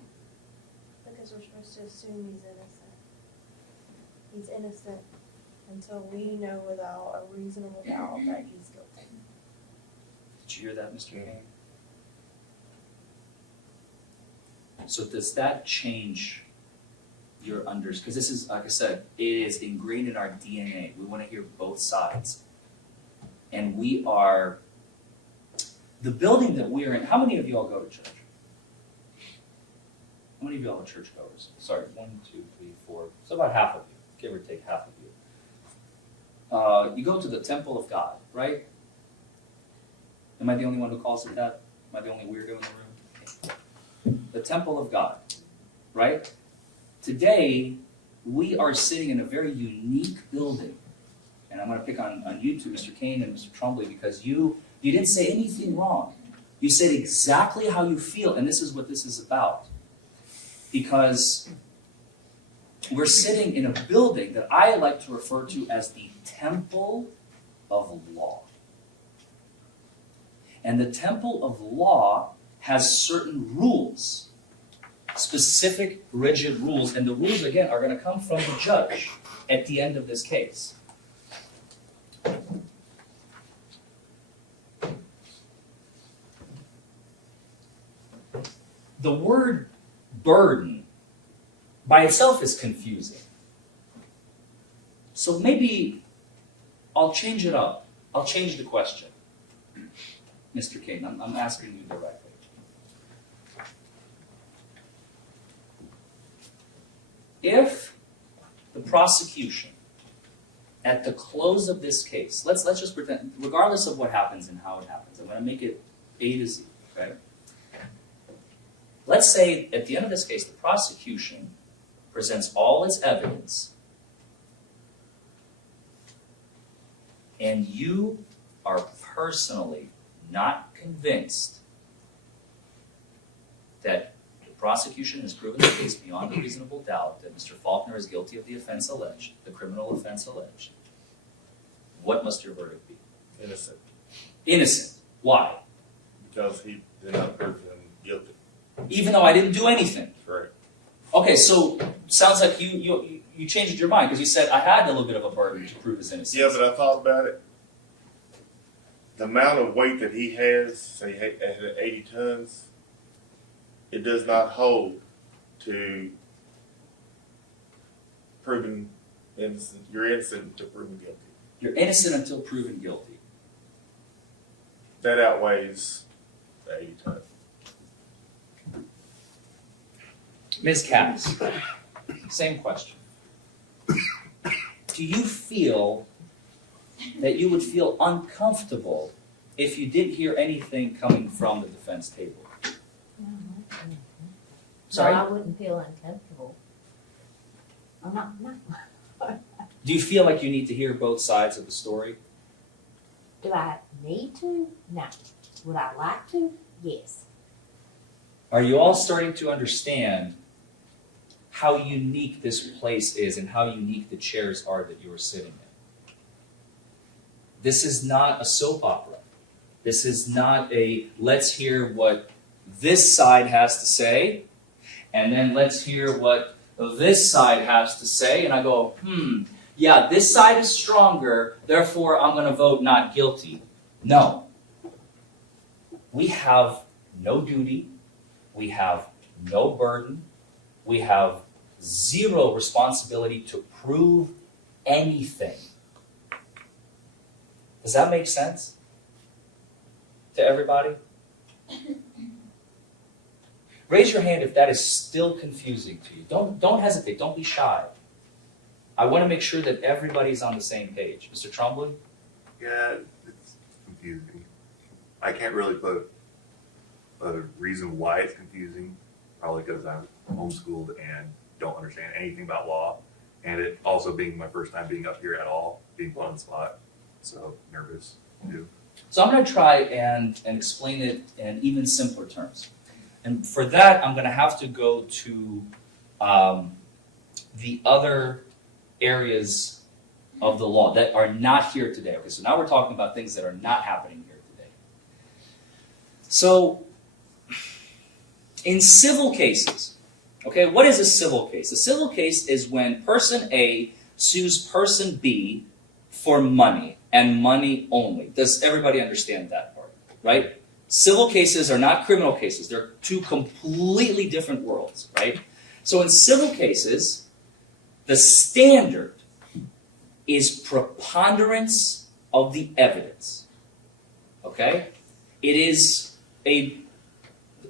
Because we're supposed to assume he's innocent. He's innocent until we know without a reasonable doubt that he's guilty. Did you hear that, Mr. Kane? So does that change because this is, like I said, it is ingrained in our DNA. We want to hear both sides. And the building that we're in, how many of you all go to church? How many of you all are churchgoers? Sorry, 1, 2, 3, 4. So about half of you, give or take half of you. You go to the temple of God, right? Am I the only one who calls it that? Am I the only weirdo in the room? The temple of God, right? Today, we are sitting in a very unique building. And I'm going to pick on you two, Mr. Kane and Mr. Trombley, because you didn't say anything wrong. You said exactly how you feel, and this is what this is about. Because we're sitting in a building that I like to refer to as the temple of law. And the temple of law has certain rules, specific, rigid rules, and the rules, again, are going to come from the judge at the end of this case. The word burden by itself is confusing. So maybe I'll change it up. I'll change the question. Mr. Kane, I'm asking you directly. If the prosecution, at the close of this case, let's just pretend, regardless of what happens and how it happens, I'm going to make it A to Z, okay? Let's say at the end of this case, the prosecution presents all its evidence, and you are personally not convinced that the prosecution has proven the case beyond a reasonable doubt that Mr. Faulkner is guilty of the offense alleged, the criminal offense alleged, what must your verdict be? Innocent. Innocent. Why? Because he did not prove him guilty. Even though I didn't do anything. Correct. Okay, so sounds like you changed your mind because you said I had a little bit of a burden to prove his innocence. Yeah, but I thought about it. The amount of weight that he has, say at 80 tons, it does not hold to proving innocent. You're innocent until proven guilty. You're innocent until proven guilty. That outweighs the 80 tons. Ms. Katz, same question. Do you feel that you would feel uncomfortable if you didn't hear anything coming from the defense table? Sorry? No, I wouldn't feel uncomfortable. I'm not. Do you feel like you need to hear both sides of the story? Do I need to? No. Would I like to? Yes. Are you all starting to understand how unique this place is and how unique the chairs are that you are sitting in? This is not a soap opera. This is not a let's hear what this side has to say, and then let's hear what this side has to say, and I go, yeah, this side is stronger, therefore I'm going to vote not guilty. No. We have no duty. We have no burden. We have zero responsibility to prove anything. Does that make sense to everybody? Raise your hand if that is still confusing to you. Don't hesitate. Don't be shy. I want to make sure that everybody's on the same page. Mr. Trombley? Yeah, it's confusing. I can't really put a reason why it's confusing. Probably because I'm homeschooled and don't understand anything about law. And it also being my first time being up here at all, being put on the spot. So nervous too. So I'm going to try and explain it in even simpler terms. And for that, I'm going to have to go to the other areas of the law that are not here today. Okay, so now we're talking about things that are not happening here today. So in civil cases, okay, what is a civil case? A civil case is when person A sues person B for money and money only. Does everybody understand that part, right? Civil cases are not criminal cases. They're two completely different worlds, right? So in civil cases, The standard is preponderance of the evidence. Okay? It is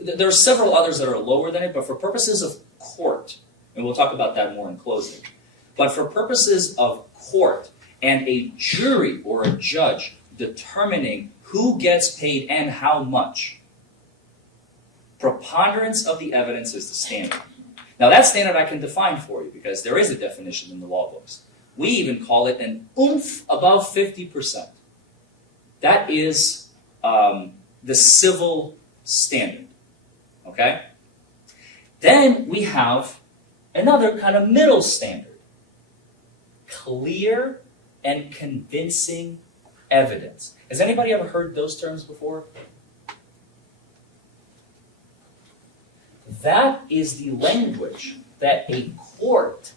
there are several others that are lower than it, but for purposes of court, and we'll talk about that more in closing, but for purposes of court and a jury or a judge determining who gets paid and how much, preponderance of the evidence is the standard. Now that standard I can define for you because there is a definition in the law books. We even call it an oomph above 50%. That is the civil standard. Okay? Then we have another kind of middle standard. Clear and convincing evidence. Has anybody ever heard those terms before? That is the language that a court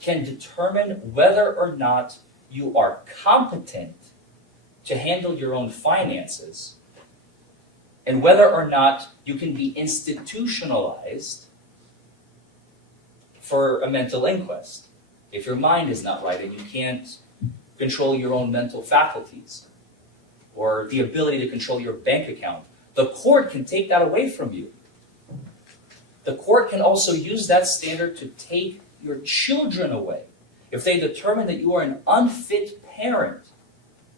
can determine whether or not you are competent to handle your own finances and whether or not you can be institutionalized for a mental inquest. If your mind is not right and you can't control your own mental faculties or the ability to control your bank account, the court can take that away from you. The court can also use that standard to take your children away. If they determine that you are an unfit parent,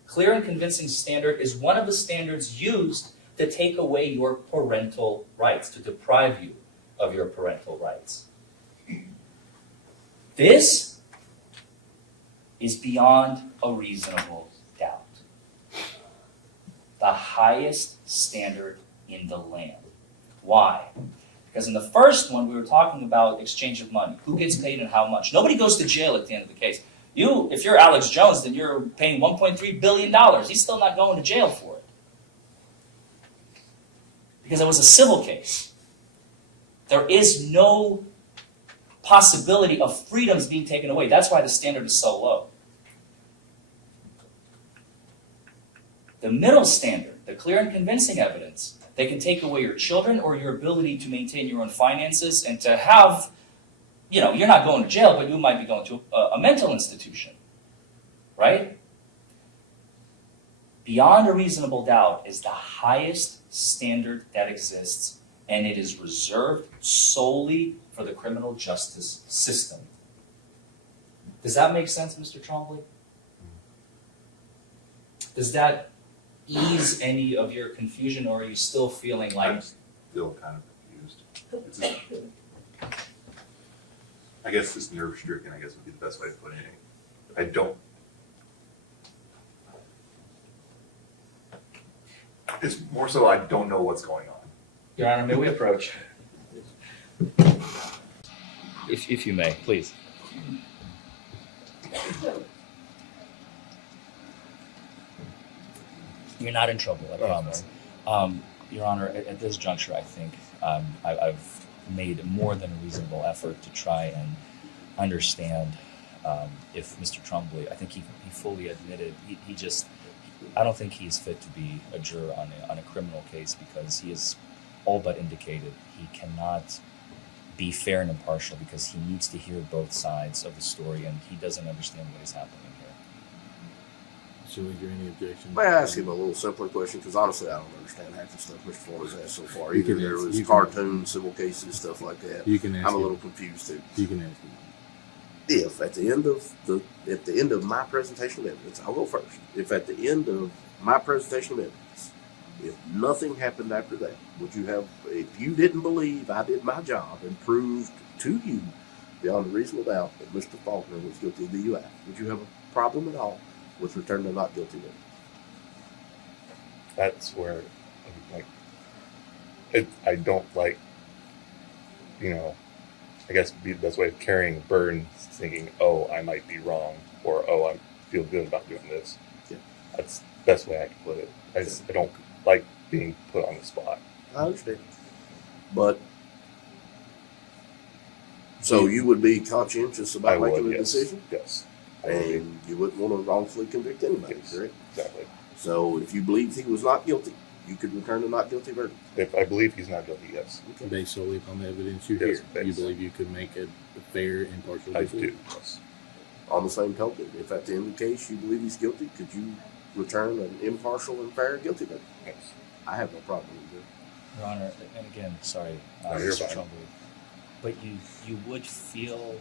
clear and convincing standard is one of the standards used to take away your parental rights, to deprive you of your parental rights. This is beyond a reasonable doubt. The highest standard in the land. Why? Because in the first one, we were talking about exchange of money. Who gets paid and how much? Nobody goes to jail at the end of the case. If you're Alex Jones, then you're paying $1.3 billion. He's still not going to jail for it. Because it was a civil case. There is no possibility of freedoms being taken away. That's why the standard is so low. The middle standard, the clear and convincing evidence, they can take away your children or your ability to maintain your own finances and to have, you're not going to jail, but you might be going to a mental institution, right? Beyond a reasonable doubt is the highest standard that exists, and it is reserved solely for the criminal justice system. Does that make sense, Mr. Trombley? Does that ease any of your confusion, or are you still feeling like... I'm still kind of confused. I guess this nerve-stricken, I guess, would be the best way of putting it. I don't... It's more so I don't know what's going on. Your Honor, may we approach? If you may, please. You're not in trouble, I promise. Your Honor, at this juncture, I think I've made more than a reasonable effort to try and understand if Mr. Trombley, I think he fully admitted, I don't think he's fit to be a juror on a criminal case because he is all but indicated he cannot be fair and impartial because he needs to hear both sides of the story and he doesn't understand what is happening here. Should we hear any objections? May I ask him a little simpler question? Because honestly, I don't understand half the stuff Mr. Forman's asked so far. You Either can there ask- was you can- cartoons, civil cases, stuff like that. You can ask I'm a him. little confused too. You can ask him. If at the end of my presentation of evidence, I'll go first. If at the end of my presentation of evidence, if nothing happened after that, would you have, if you didn't believe I did my job and proved to you beyond a reasonable doubt that Mr. Faulkner was guilty of DUI, would you have a problem at all with returning a not guilty verdict? That's where I don't like, I guess be the best way of carrying a burden, thinking, oh, I might be wrong, or oh, I feel good about doing this. Yeah. That's the best way I can put it. I don't like being put on the spot. I understand. But, so you would be conscientious about making a decision? Yes. And you wouldn't want to wrongfully convict anybody, Yes. correct? Exactly. So if you believed he was not guilty, you could return a not guilty verdict. If I believe he's not guilty, yes. Based solely upon the evidence you Yes, hear, you based. believe you could make a fair, impartial I decision? do, yes. On the same token, if at the end of the case you believe he's guilty, could you return an impartial and fair guilty verdict? Yes. I have no problem with that. Your Honor, and again, sorry, No, you're Mr. fine. Trumbull, but you would feel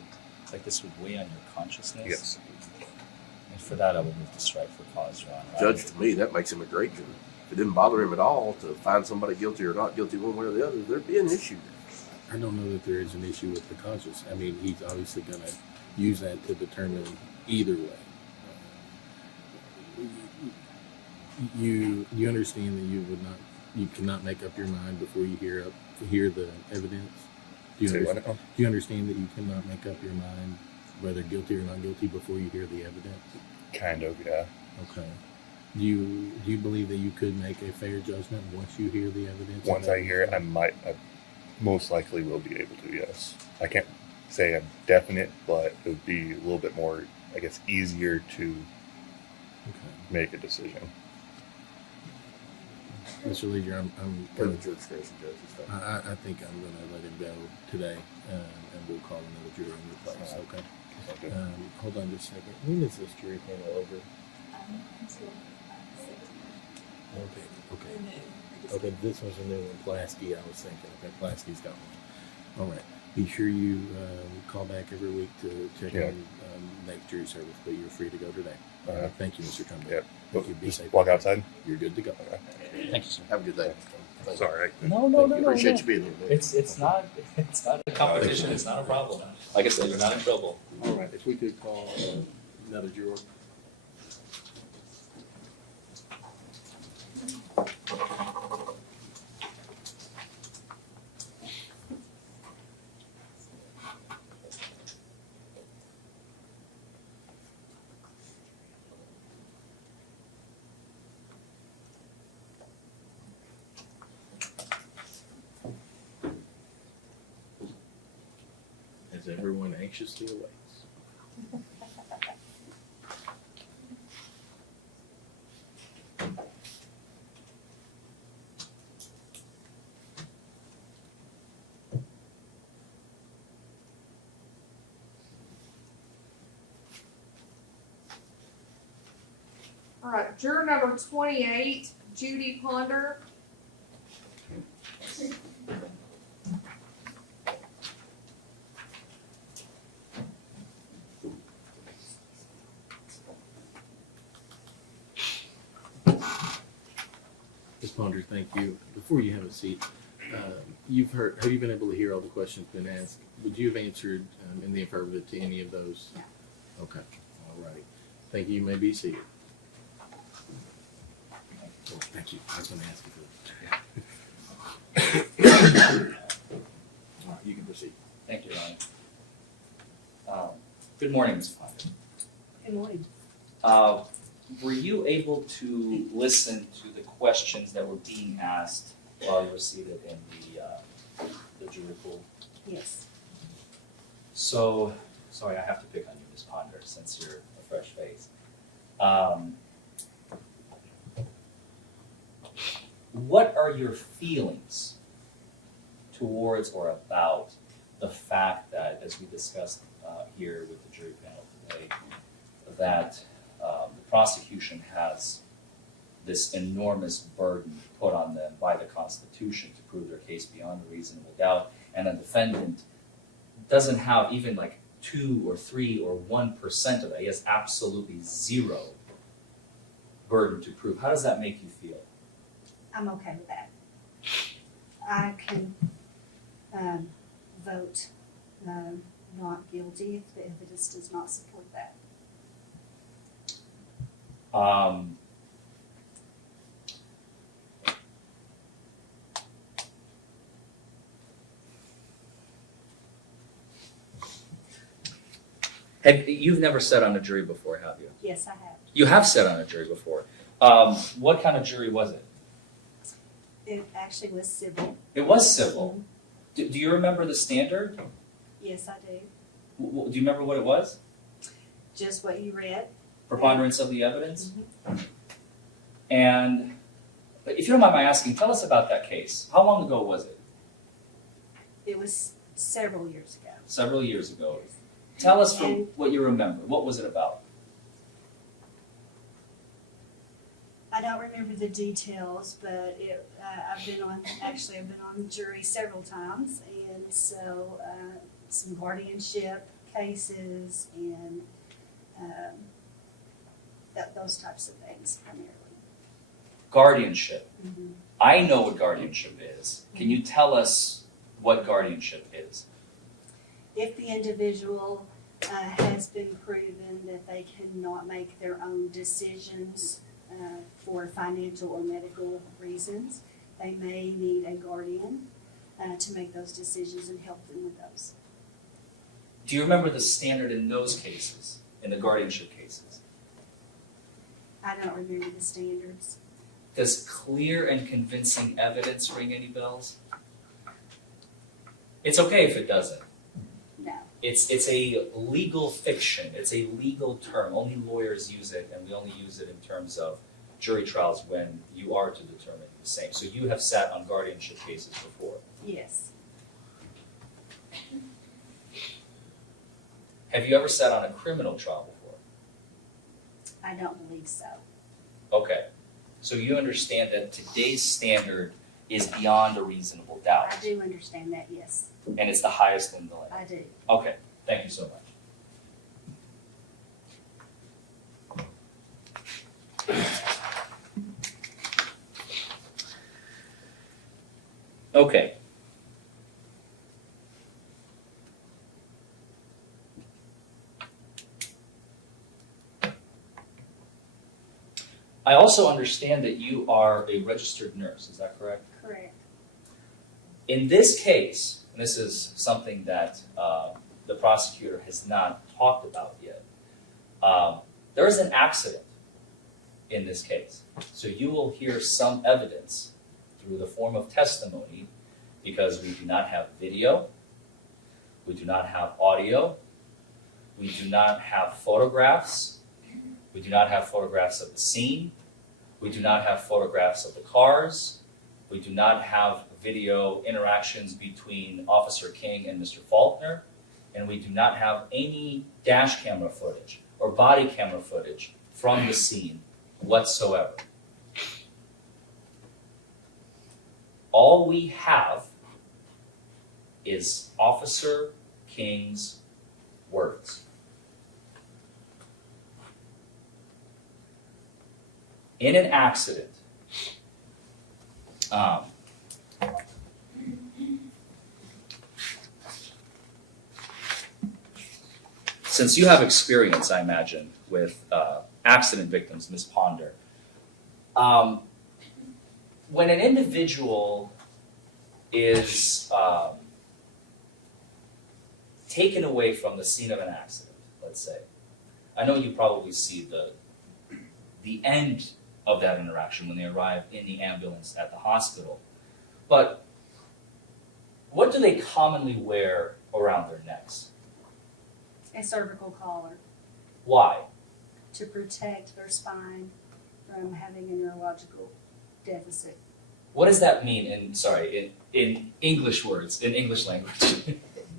like this would weigh on your consciousness? Yes. And for that, I would move to strike for cause, Your Honor. Judge, to me, that makes him a great juror. If it didn't bother him at all to find somebody guilty or not guilty one way or the other, there'd be an issue there. I don't know that there is an issue with the conscience. I mean, he's obviously going to use that to determine either way. You understand that you cannot make up your mind before you hear the evidence. Do you understand that you cannot make up your mind whether guilty or not guilty before you hear the evidence? Kind of, yeah. Okay. Do you believe that you could make a fair judgment once you hear the evidence? Once I hear it, I most likely will be able to, yes. I can't say I'm definite, but it would be a little bit more, I guess, easier to Okay. make a decision. Mr. Leader, I'm For gonna, the judge discretion, Judge. It's fine. I think I'm going to let him go today, and we'll call another jury in your place. Okay. Okay. Hold on just a second. When is this jury panel over? Okay. Okay. This was a new one. Plasky, I was thinking. Okay, Plasky's got one. All right. Be sure you call back every week to check Yeah. on next jury service, but you're free to go today. Thank you, Mr. Trumbull. Yep. Thank you. Be Just safe. walk outside. You're good to go. Thank you, sir. Have a good day. Thank you. Sorry. No. Appreciate you being here, man. It's not a competition, it's not a problem. Like I said, you're not in trouble. All right. If we could call another juror. As everyone anxiously awaits. All right, juror number 28, Judy Ponder. Ms. Ponder, thank you. Before you have a seat, have you been able to hear all the questions been asked? Would you have answered in the affirmative to any of those? No. Okay, all righty. Thank you. You may be seated. Oh, thank you. I was going to ask you for all right, you can proceed. Thank you, Ryan. Good morning, Ms. Ponder. Good morning. Were you able to listen to the questions that were being asked while you were seated in the jury pool? Yes. So, sorry, I have to pick on you, Ms. Ponder, since you're a fresh face. What are your feelings towards or about the fact that, as we discussed here with the jury panel today, that the prosecution has this enormous burden put on them by the Constitution to prove their case beyond a reasonable doubt, and a defendant doesn't have even like 2 or 3 or 1% of that. He has absolutely zero burden to prove. How does that make you feel? I'm okay with that. I can vote not guilty if the evidence does not support that. You've never sat on a jury before, have you? Yes, I have. You have sat on a jury before. What kind of jury was it? It actually was civil. It was civil. Do you remember the standard? Yes, I do. Do you remember what it was? Just what you read. Preponderance of the evidence? And But if you don't mind my asking, tell us about that case. How long ago was it? It was several years ago. Several years ago. Tell us from what you remember. What was it about? I don't remember the details, but I've been on the jury several times, and so some guardianship cases and those types of things primarily. Guardianship. Mm-hmm. I know what guardianship is. Can you tell us what guardianship is? If the individual has been proven that they cannot make their own decisions for financial or medical reasons, they may need a guardian to make those decisions and help them with those. Do you remember the standard in those cases, in the guardianship cases? I don't remember the standards. Does clear and convincing evidence ring any bells? It's okay if it doesn't. No. It's a legal fiction. It's a legal term. Only lawyers use it, and we only use it in terms of jury trials when you are to determine the same. So you have sat on guardianship cases before. Yes. Have you ever sat on a criminal trial before? I don't believe so. Okay. So you understand that today's standard is beyond a reasonable doubt. I do understand that, yes. And it's the highest in the land. I do. Okay. Thank you so much. Okay. I also understand that you are a registered nurse, is that correct? Correct. In this case, and this is something that the prosecutor has not talked about yet, there is an accident in this case. So you will hear some evidence through the form of testimony because we do not have video, we do not have audio, we do not have photographs, we do not have photographs of the scene, we do not have photographs of the cars, we do not have video interactions between Officer King and Mr. Faulkner, and we do not have any dash camera footage or body camera footage from the scene whatsoever. All we have is Officer King's words. In an accident, since you have experience, I imagine, with accident victims, Ms. Ponder, when an individual is taken away from the scene of an accident, let's say, I know you probably see the end of that interaction when they arrive in the ambulance at the hospital, but what do they commonly wear around their necks? A cervical collar Why? to protect their spine from having a neurological deficit. What does that mean in English words, in English language?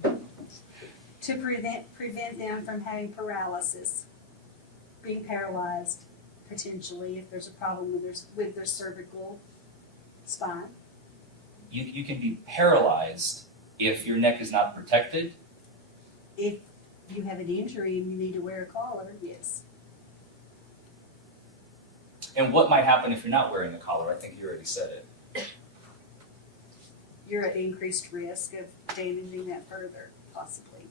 To prevent them from having paralysis, being paralyzed potentially if there's a problem with their cervical spine. You can be paralyzed if your neck is not protected. If you have an injury and you need to wear a collar, yes. And what might happen if you're not wearing a collar? I think you already said it. You're at increased risk of damaging that further, possibly.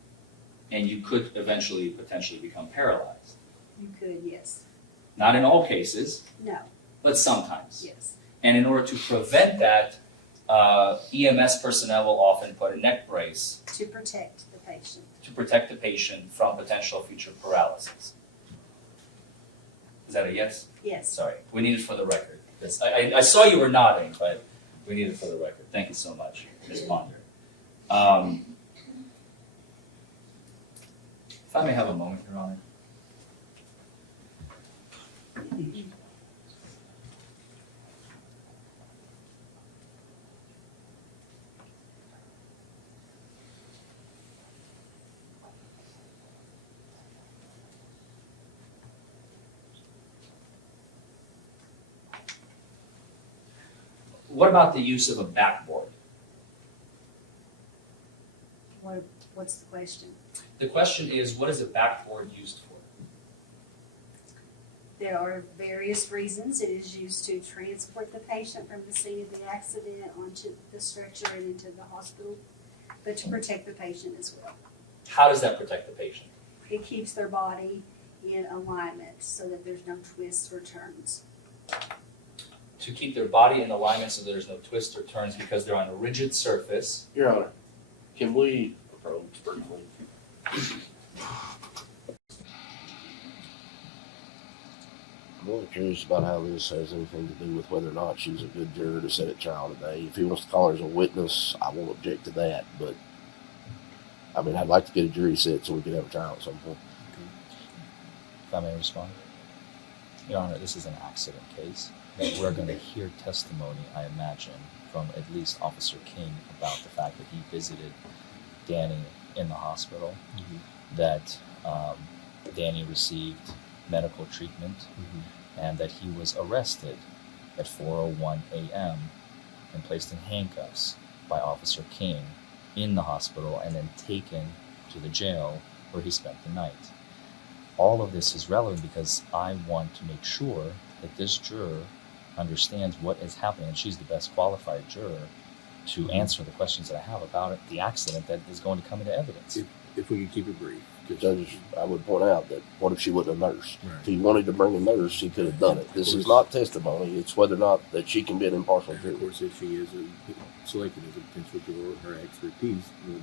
And you could eventually potentially become paralyzed. You could, yes. Not in all cases, No, but sometimes. yes. And in order to prevent that, EMS personnel will often put a neck brace To protect the patient. to protect the patient from potential future paralysis. Is that a yes? Yes. Sorry, we need it for the record. I saw you were nodding, but we need it for the record. Thank you so much, Ms. Ponder. If I may have a moment, Your Honor. What about the use of a backboard? What's the question? The question is, what is a backboard used for? There are various reasons. It is used to transport the patient from the scene of the accident onto the stretcher and into the hospital, but to protect the patient as well. How does that protect the patient? It keeps their body in alignment so that there's no twists or turns. To keep their body in alignment so there's no twists or turns because they're on a rigid surface. Your Honor, can we approach briefly? I'm really curious about how this has anything to do with whether or not she's a good juror to sit at trial today. If he wants to call her as a witness, I won't object to that, but I mean, I'd like to get a jury set so we could have a trial at some point. If I may respond. Your Honor, this is an accident case. That we're going to hear testimony, I imagine, from at least Officer King about the fact that he visited Danny in the hospital, that Danny received medical treatment, and that he was arrested at 4:01 a.m. and placed in handcuffs by Officer King in the hospital and then taken to the jail where he spent the night. All of this is relevant because I want to make sure that this juror understands what is happening, and she's the best qualified juror to answer the questions that I have about the accident that is going to come into evidence. If we could keep it brief. Judge, I would point out that what if she wasn't a nurse? Right. If he wanted to bring a nurse, he could have done it. This is not testimony. It's whether or not that she can be an impartial Of juror. course, if she is selected as a potential juror, her expertise will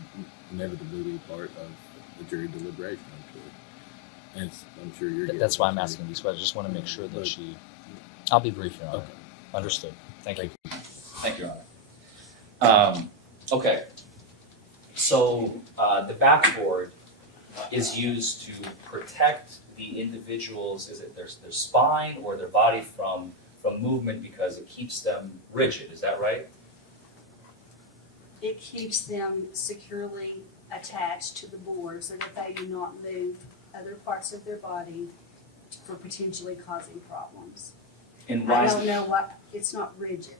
inevitably be part of the jury deliberation, I'm sure. And I'm sure you're getting That's why I'm asking these questions. I just want to make sure that she... I'll be brief, Your Honor. Okay. Understood. Thank you. Thank you, Your Honor. Okay. So the backboard is used to protect the individual's, is it their spine or their body from movement because it keeps them rigid, is that right? It keeps them securely attached to the board so that they do not move other parts of their body for potentially causing problems. And I why is don't know what, it's not rigid.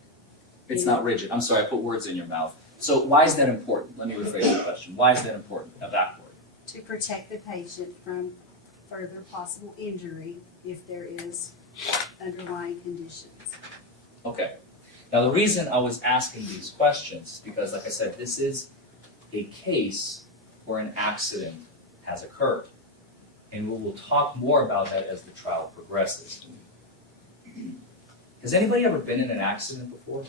it's not rigid? I'm sorry, I put words in your mouth. So why is that important? Let me rephrase the question. Why is that important, a backboard? To protect the patient from further possible injury if there is underlying conditions. Okay. Now, the reason I was asking these questions is because, like I said, this is a case where an accident has occurred. And we will talk more about that as the trial progresses. Has anybody ever been in an accident before?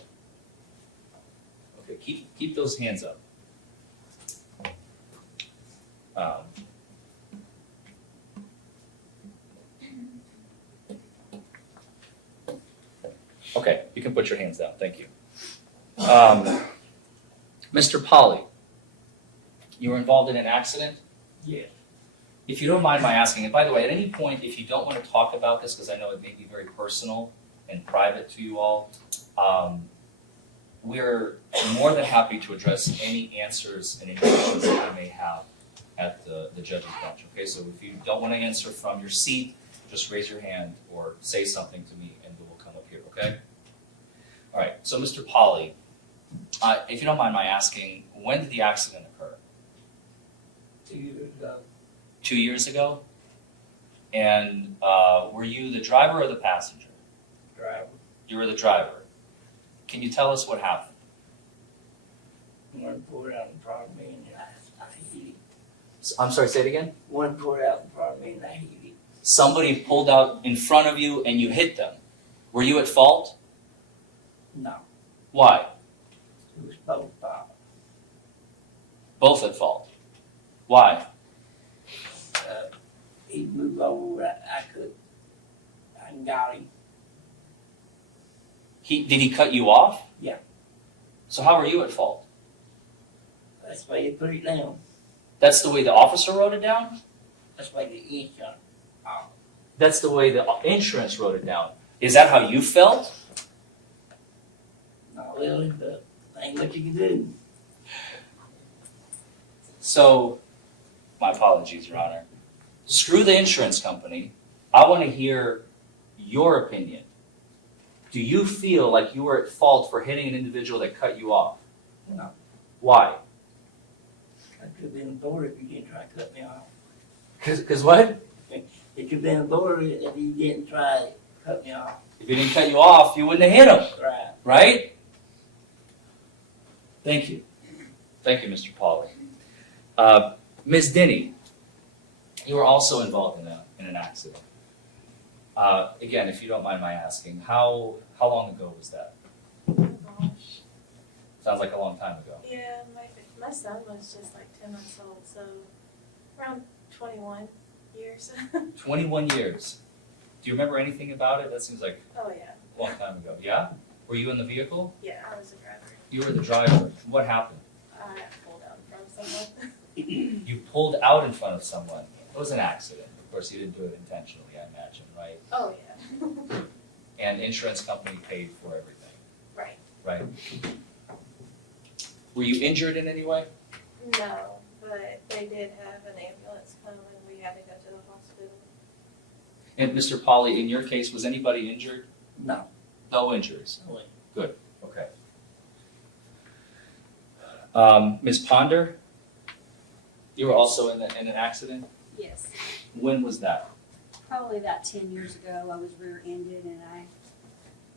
Okay, keep those hands up. Okay, you can put your hands down, thank you. Mr. Polly, you were involved in an accident? Yes. If you don't mind my asking, and by the way, at any point, if you don't want to talk about this, because I know it may be very personal and private to you all, we're more than happy to address any answers and any questions that you may have at the judge's bench, okay? So if you don't want to answer from your seat, just raise your hand or say something to me and we'll come up here, okay? All right, so Mr. Polly, if you don't mind my asking, when did the accident occur? 2 years ago. 2 years ago? And were you the driver or the passenger? Driver. You were the driver. Can you tell us what happened? One poured out in front of me and I hit it. I'm sorry, say it again? One poured out in front of me and I hit it. Somebody pulled out in front of you and you hit them. Were you at fault? No, Why? it was both fault. Both at fault. Why? He moved over, I got him. Did he cut you off? Yeah. So how are you at fault? That's why you put it down. That's the way the officer wrote it down? That's why the insurance. That's the way the insurance wrote it down. Is that how you felt? Not really, but ain't what you can do. So, my apologies, Your Honor. Screw the insurance company. I want to hear your opinion. Do you feel like you were at fault for hitting an individual that cut you off? No. Why? I could have been authority if you didn't try to cut me off. Cause what? It could have been authority if you didn't try to cut me off. If he didn't cut you off, you wouldn't have hit him, Right. right? Thank you. Thank you, Mr. Pauly. Ms. Denny, you were also involved in an accident. Again, if you don't mind my asking, how long ago was that? Gosh. Sounds like a long time ago. Yeah, my son was just like 10 months old, so around 21 years. 21 years. Do you remember anything about it? That seems like Oh yeah, a long time ago. Yeah? Were you in the vehicle? yeah, I was a driver. You were the driver. What happened? I pulled out in front of someone. You pulled out in front of someone. It was an accident. Of course, you didn't do it intentionally, I imagine, right? Oh yeah. And insurance company paid for everything, Right. right? Were you injured in any way? No, but they did have an ambulance come and we had to go to the hospital. And Mr. Pauly, in your case, was anybody injured? No. No injuries. No way. Good. Okay. Ms. Ponder, you were also in an accident. Yes, When was that? probably about 10 years ago, I was rear-ended and I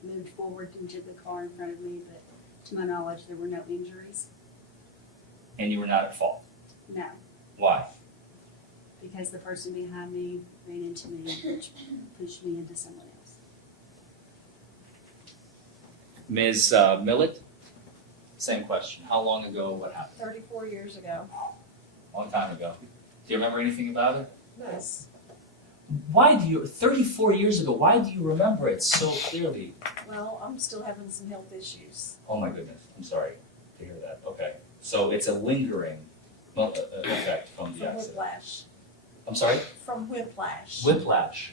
moved forward into the car in front of me, but to my knowledge, there were no injuries. And you were not at fault. No, Why? because the person behind me ran into me, which pushed me into someone else. Ms. Millett, same question. How long ago? What happened? 34 years ago. Long time ago. Do you remember anything about it? Yes. Why do you, 34 years ago, why do you remember it so clearly? Well, I'm still having some health issues. Oh my goodness, I'm sorry to hear that. Okay. So it's a lingering effect from the From accident. whiplash. I'm sorry? From whiplash. Whiplash.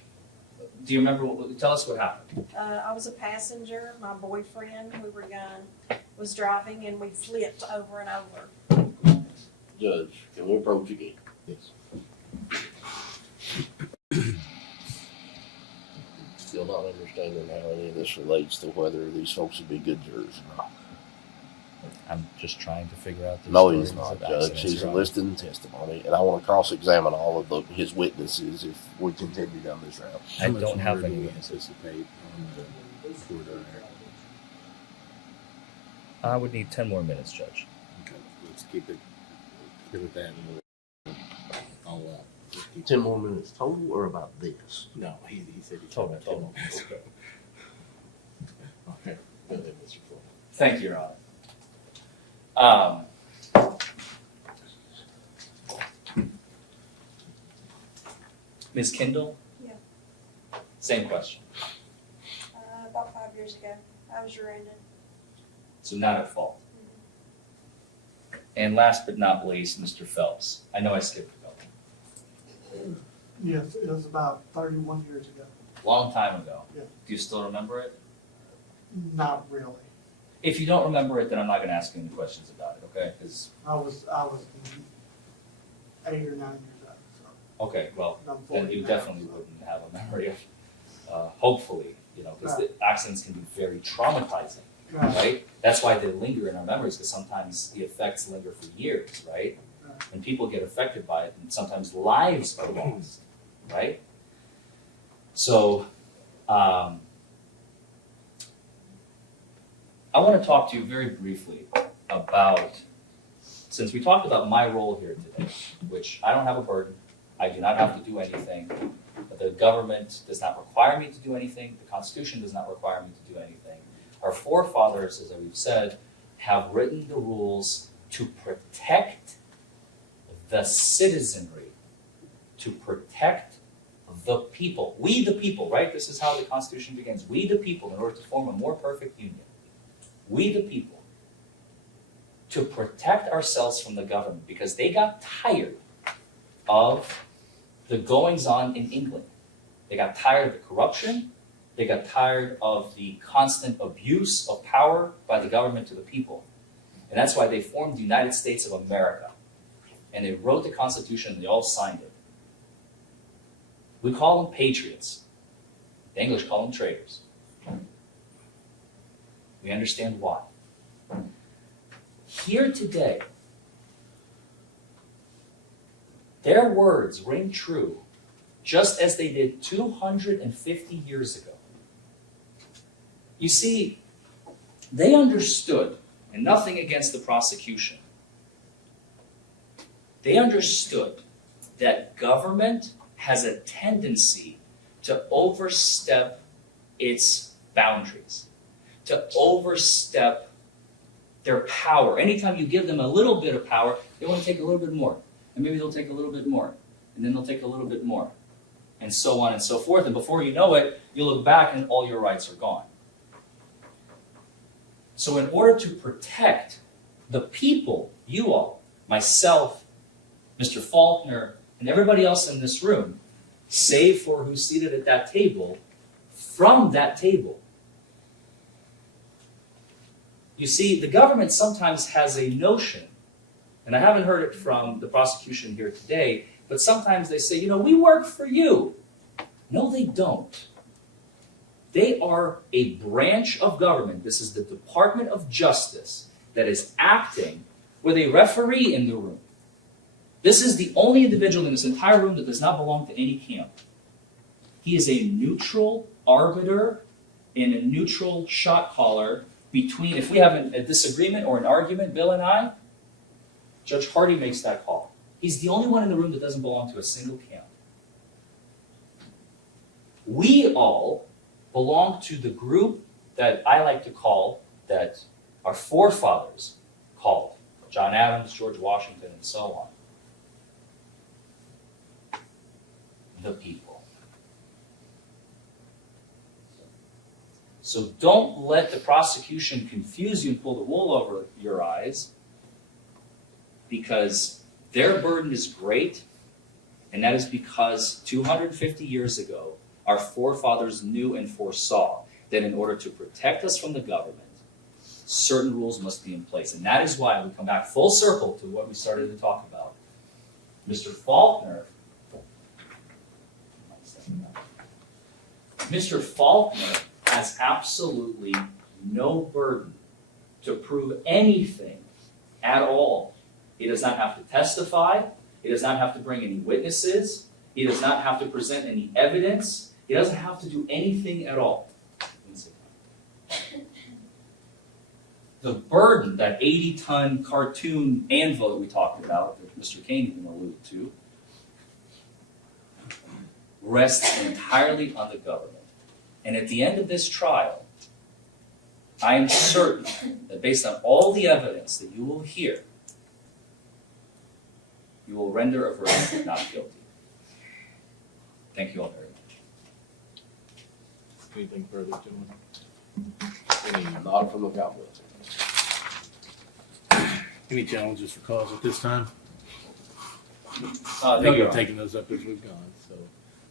Do you remember, tell us what happened. I was a passenger. My boyfriend, we were young, was driving and we flipped over and over. Judge, can we approach again? Yes. Still not understanding how any of this relates to whether these folks would be good jurors or not. I'm just trying to figure out the No, he's stories not, of Judge. accidents, He's Your Honor. enlisting testimony, and I want to cross-examine all of his witnesses if we continue down this route. I How much don't have longer any do we witnesses. anticipate on the court order? I would need 10 more minutes, Judge. Okay, let's keep it at that and we'll follow up. Let's keep 10 more minutes total, or about this? No, he said he Total, told 10 total. more minutes. Okay, go ahead, Mr. Fuller. Thank you, Your Honor. Ms. Kendall? Yeah. Same question. About 5 years ago, I was rear-ended. So not at fault. And last but not least, Mr. Phelps. I know I skipped a couple. Yes, it was about 31 years ago. Long time ago. Yeah. Do you still remember it? Not really. If you don't remember it, then I'm not going to ask you any questions about it, okay? 'Cause- I was 8 or 9 years old. So okay, well, I'm then 40 you now, definitely so. wouldn't have a memory of, hopefully, because the accidents can be very traumatizing, Right. right? That's why they linger in our memories, because sometimes the effects linger for years, right? Right. And people get affected by it, and sometimes lives are lost, right? So, I want to talk to you very briefly about, since we talked about my role here today, which I don't have a burden, I do not have to do anything, the government does not require me to do anything, the Constitution does not require me to do anything. Our forefathers, as we've said, have written the rules to protect the citizenry, to protect the people. We the people, right? This is how the Constitution begins. We the people, in order to form a more perfect union. We the people, to protect ourselves from the government, because they got tired of the goings-on in England. They got tired of the corruption. They got tired of the constant abuse of power by the government to the people. And that's why they formed the United States of America. And they wrote the Constitution and they all signed it. We call them patriots. The English call them traitors. We understand why. Here today, their words ring true just as they did 250 years ago. You see, they understood, and nothing against the prosecution, they understood that government has a tendency to overstep its boundaries, to overstep their power. Anytime you give them a little bit of power, they want to take a little bit more. And maybe they'll take a little bit more. And then they'll take a little bit more. And so on and so forth. And before you know it, you look back and all your rights are gone. So in order to protect the people, you all, myself, Mr. Faulkner, and everybody else in this room, save for who's seated at that table, from that table. You see, the government sometimes has a notion, and I haven't heard it from the prosecution here today, but sometimes they say, we work for you. No, they don't. They are a branch of government. This is the Department of Justice that is acting with a referee in the room. This is the only individual in this entire room that does not belong to any camp. He is a neutral arbiter and a neutral shot caller between, if we have a disagreement or an argument, Bill and I, Judge Hardy makes that call. He's the only one in the room that doesn't belong to a single camp. We all belong to the group that I like to call, that our forefathers called, John Adams, George Washington, and so on. The people. So don't let the prosecution confuse you and pull the wool over your eyes, because their burden is great, and that is because 250 years ago, our forefathers knew and foresaw that in order to protect us from the government, certain rules must be in place. And that is why we come back full circle to what we started to talk about. Mr. Faulkner has absolutely no burden to prove anything at all. He does not have to testify. He does not have to bring any witnesses. He does not have to present any evidence. He doesn't have to do anything at all. The burden, that 80-ton cartoon anvil that we talked about, that Mr. Kane even alluded to, rests entirely on the government. And at the end of this trial, I am certain that based on all the evidence that you will hear, you will render a verdict not guilty. Thank you all very much. Anything further, gentlemen? Not from the Cowboys. Any challenges for cause at this time? No, You're Your Honor. taking those up as we've gone. So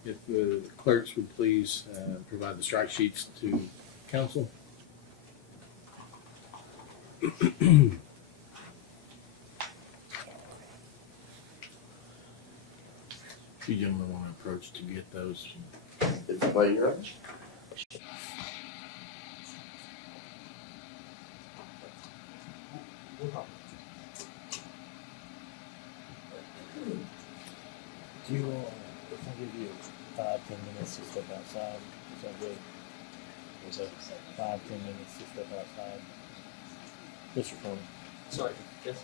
if the clerks would please provide the strike sheets to counsel. You gentlemen want to approach to get those? It's by your own. Do you, if I give you 5-10 minutes to step outside, is that good? Was that 5-10 minutes to step outside? Mr. Forman. Sorry, yes?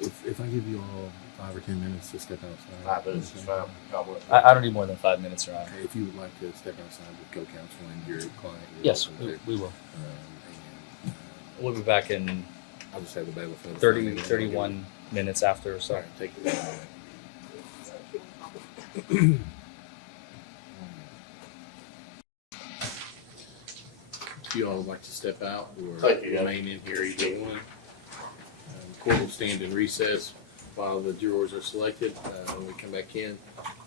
If I give you all 5 or 10 minutes to step outside. 5 minutes is fine. Cowboys. I don't need more than 5 minutes, Your Honor. Okay, if you would like to step outside with co-counsel and your client. Yes, we will. And, We'll be back in I'll just have the bailiff. 31 minutes after or so. Sorry, take it. If you all would like to step out or Thank you. remain in here, either one. Court will stand in recess while the jurors are selected. When we come back in,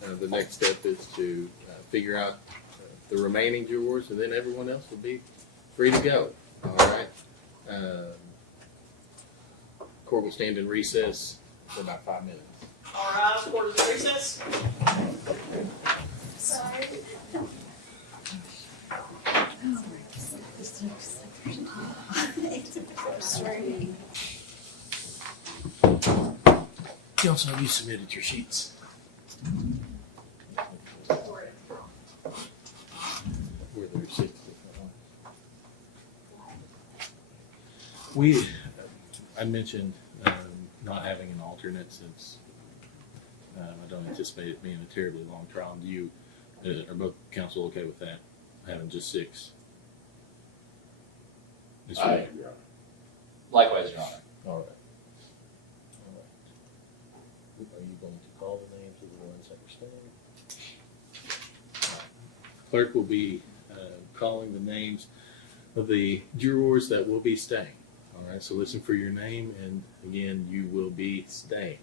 the next step is to figure out the remaining jurors, and then everyone else will be free to go. All right. Court will stand in recess for about 5 minutes. All right, court is in recess. Sorry. Council, have you submitted your sheets? Were there 6 different ones? I mentioned not having an alternate since I don't anticipate it being a terribly long trial. Do you, are both council okay with that? Having just 6? Ms. I Ray? am, Your Honor. Likewise, Your Honor. All right. All right. Are you going to call the names of the ones that are staying? Clerk will be calling the names of the jurors that will be staying. All right, so listen for your name, and again, you will be staying.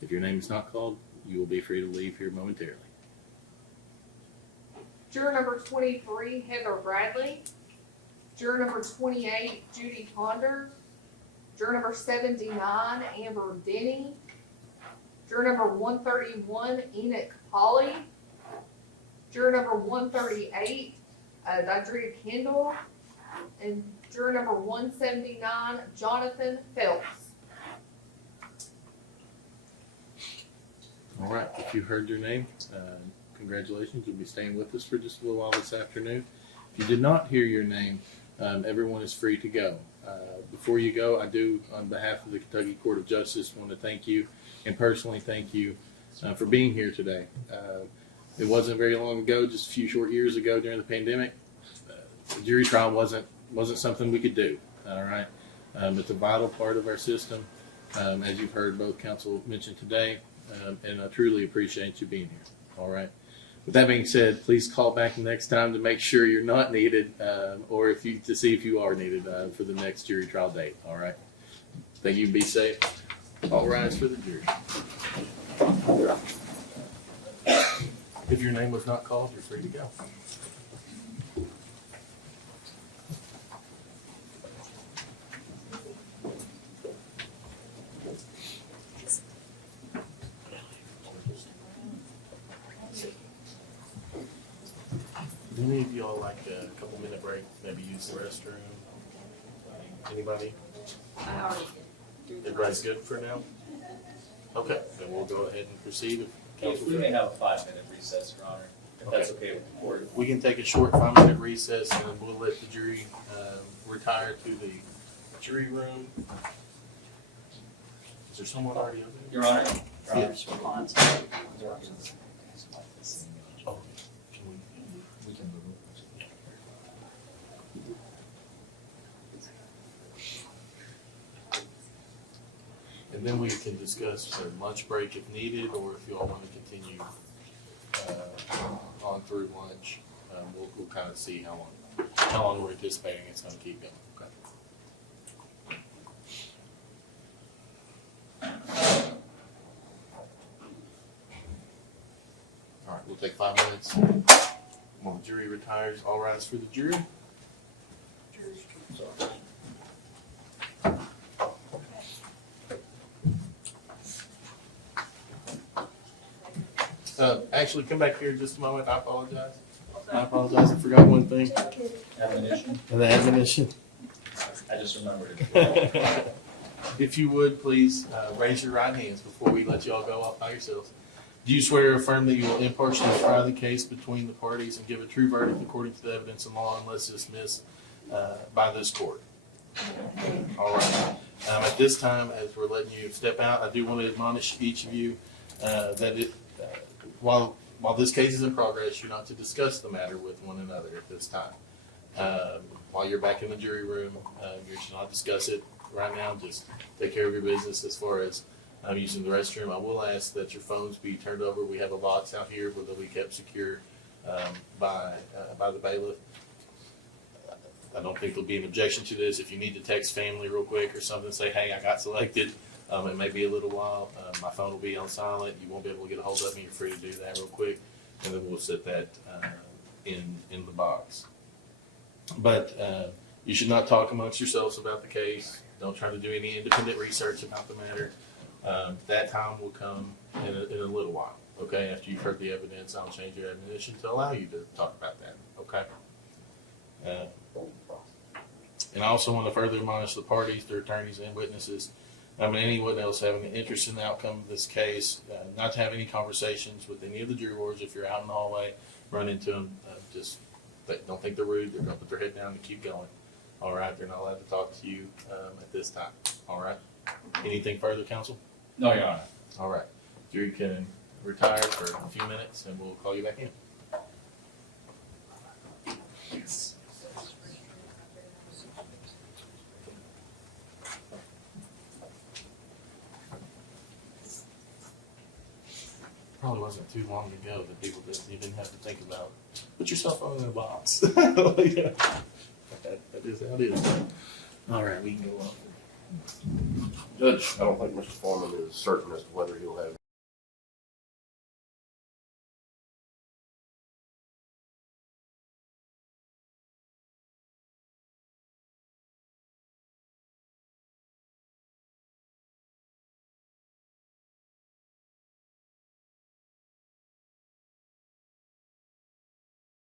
If your name is not called, you will be free to leave here momentarily. Juror number 23, Heather Bradley. Juror number 28, Judy Ponder. Juror number 79, Amber Denny. Juror number 131, Enoch Polly. Juror number 138, Didria Kendall. And juror number 179, Jonathan Phelps. All right, if you heard your name, congratulations. You'll be staying with us for just a little while this afternoon. If you did not hear your name, everyone is free to go. Before you go, I do, on behalf of the Kentucky Court of Justice, want to thank you and personally thank you for being here today. It wasn't very long ago, just a few short years ago during the pandemic, the jury trial wasn't something we could do. All right, it's a vital part of our system, as you've heard both counsel mention today, and I truly appreciate you being here. All right. With that being said, please call back next time to make sure you're not needed, or to see if you are needed for the next jury trial date. All right. Thank you. Be safe. All rise for the jury. If your name was not called, you're free to go. Do any of y'all like a couple-minute break? Maybe use the restroom? Anybody? I already did. Everybody's good for now? Okay, then we'll go ahead and proceed. If we may have a 5-minute recess, Your Honor, if that's okay with the court. We can take a short 5-minute recess, and then we'll let the jury retire to the jury room. Is there someone already over there? Your Honor. Your Honor. Yes. Oh, can We can move. And then we can discuss a lunch break if needed, or if you all want to continue on through lunch. We'll kind of see how long we're anticipating it's going to keep going. Okay. All right, we'll take 5 minutes. While the jury retires, all rise for the jury. Actually, come back here just a moment. I apologize. I forgot one thing. Admonition? The admonition. I just remembered it. If you would, please raise your right hands before we let you all go off by yourselves. Do you swear or affirm that you will impartially try the case between the parties and give a true verdict according to the evidence and law unless dismissed by this court? All right. At this time, as we're letting you step out, I do want to admonish each of you that while this case is in progress, you're not to discuss the matter with one another at this time. While you're back in the jury room, you should not discuss it right now. Just take care of your business as far as using the restroom. I will ask that your phones be turned over. We have a box out here where they'll be kept secure by the bailiff. I don't think there'll be an objection to this. If you need to text family real quick or something, say, hey, I got selected. It may be a little while. My phone will be on silent. You won't be able to get a hold of me. You're free to do that real quick. And then we'll set that in the box. But you should not talk amongst yourselves about the case. Don't try to do any independent research about the matter. That time will come in a little while. Okay, after you've heard the evidence, I'll change your admonition to allow you to talk about that. Okay. And I also want to further admonish the parties, their attorneys, and witnesses, anyone else having an interest in the outcome of this case, not to have any conversations with any of the jurors. If you're out in the hallway, run into them, don't think they're rude. They're going to put their head down and keep going. All right, they're not allowed to talk to you at this time. All right. Anything further, counsel? No, Your Honor. All right. You can retire for a few minutes, and we'll call you back in. Probably wasn't too long ago that people didn't even have to think about put your cell phone in a box. Yeah. That is how it is. All right, we can go on. Judge, I don't think Mr. Forman is certain as to whether he'll have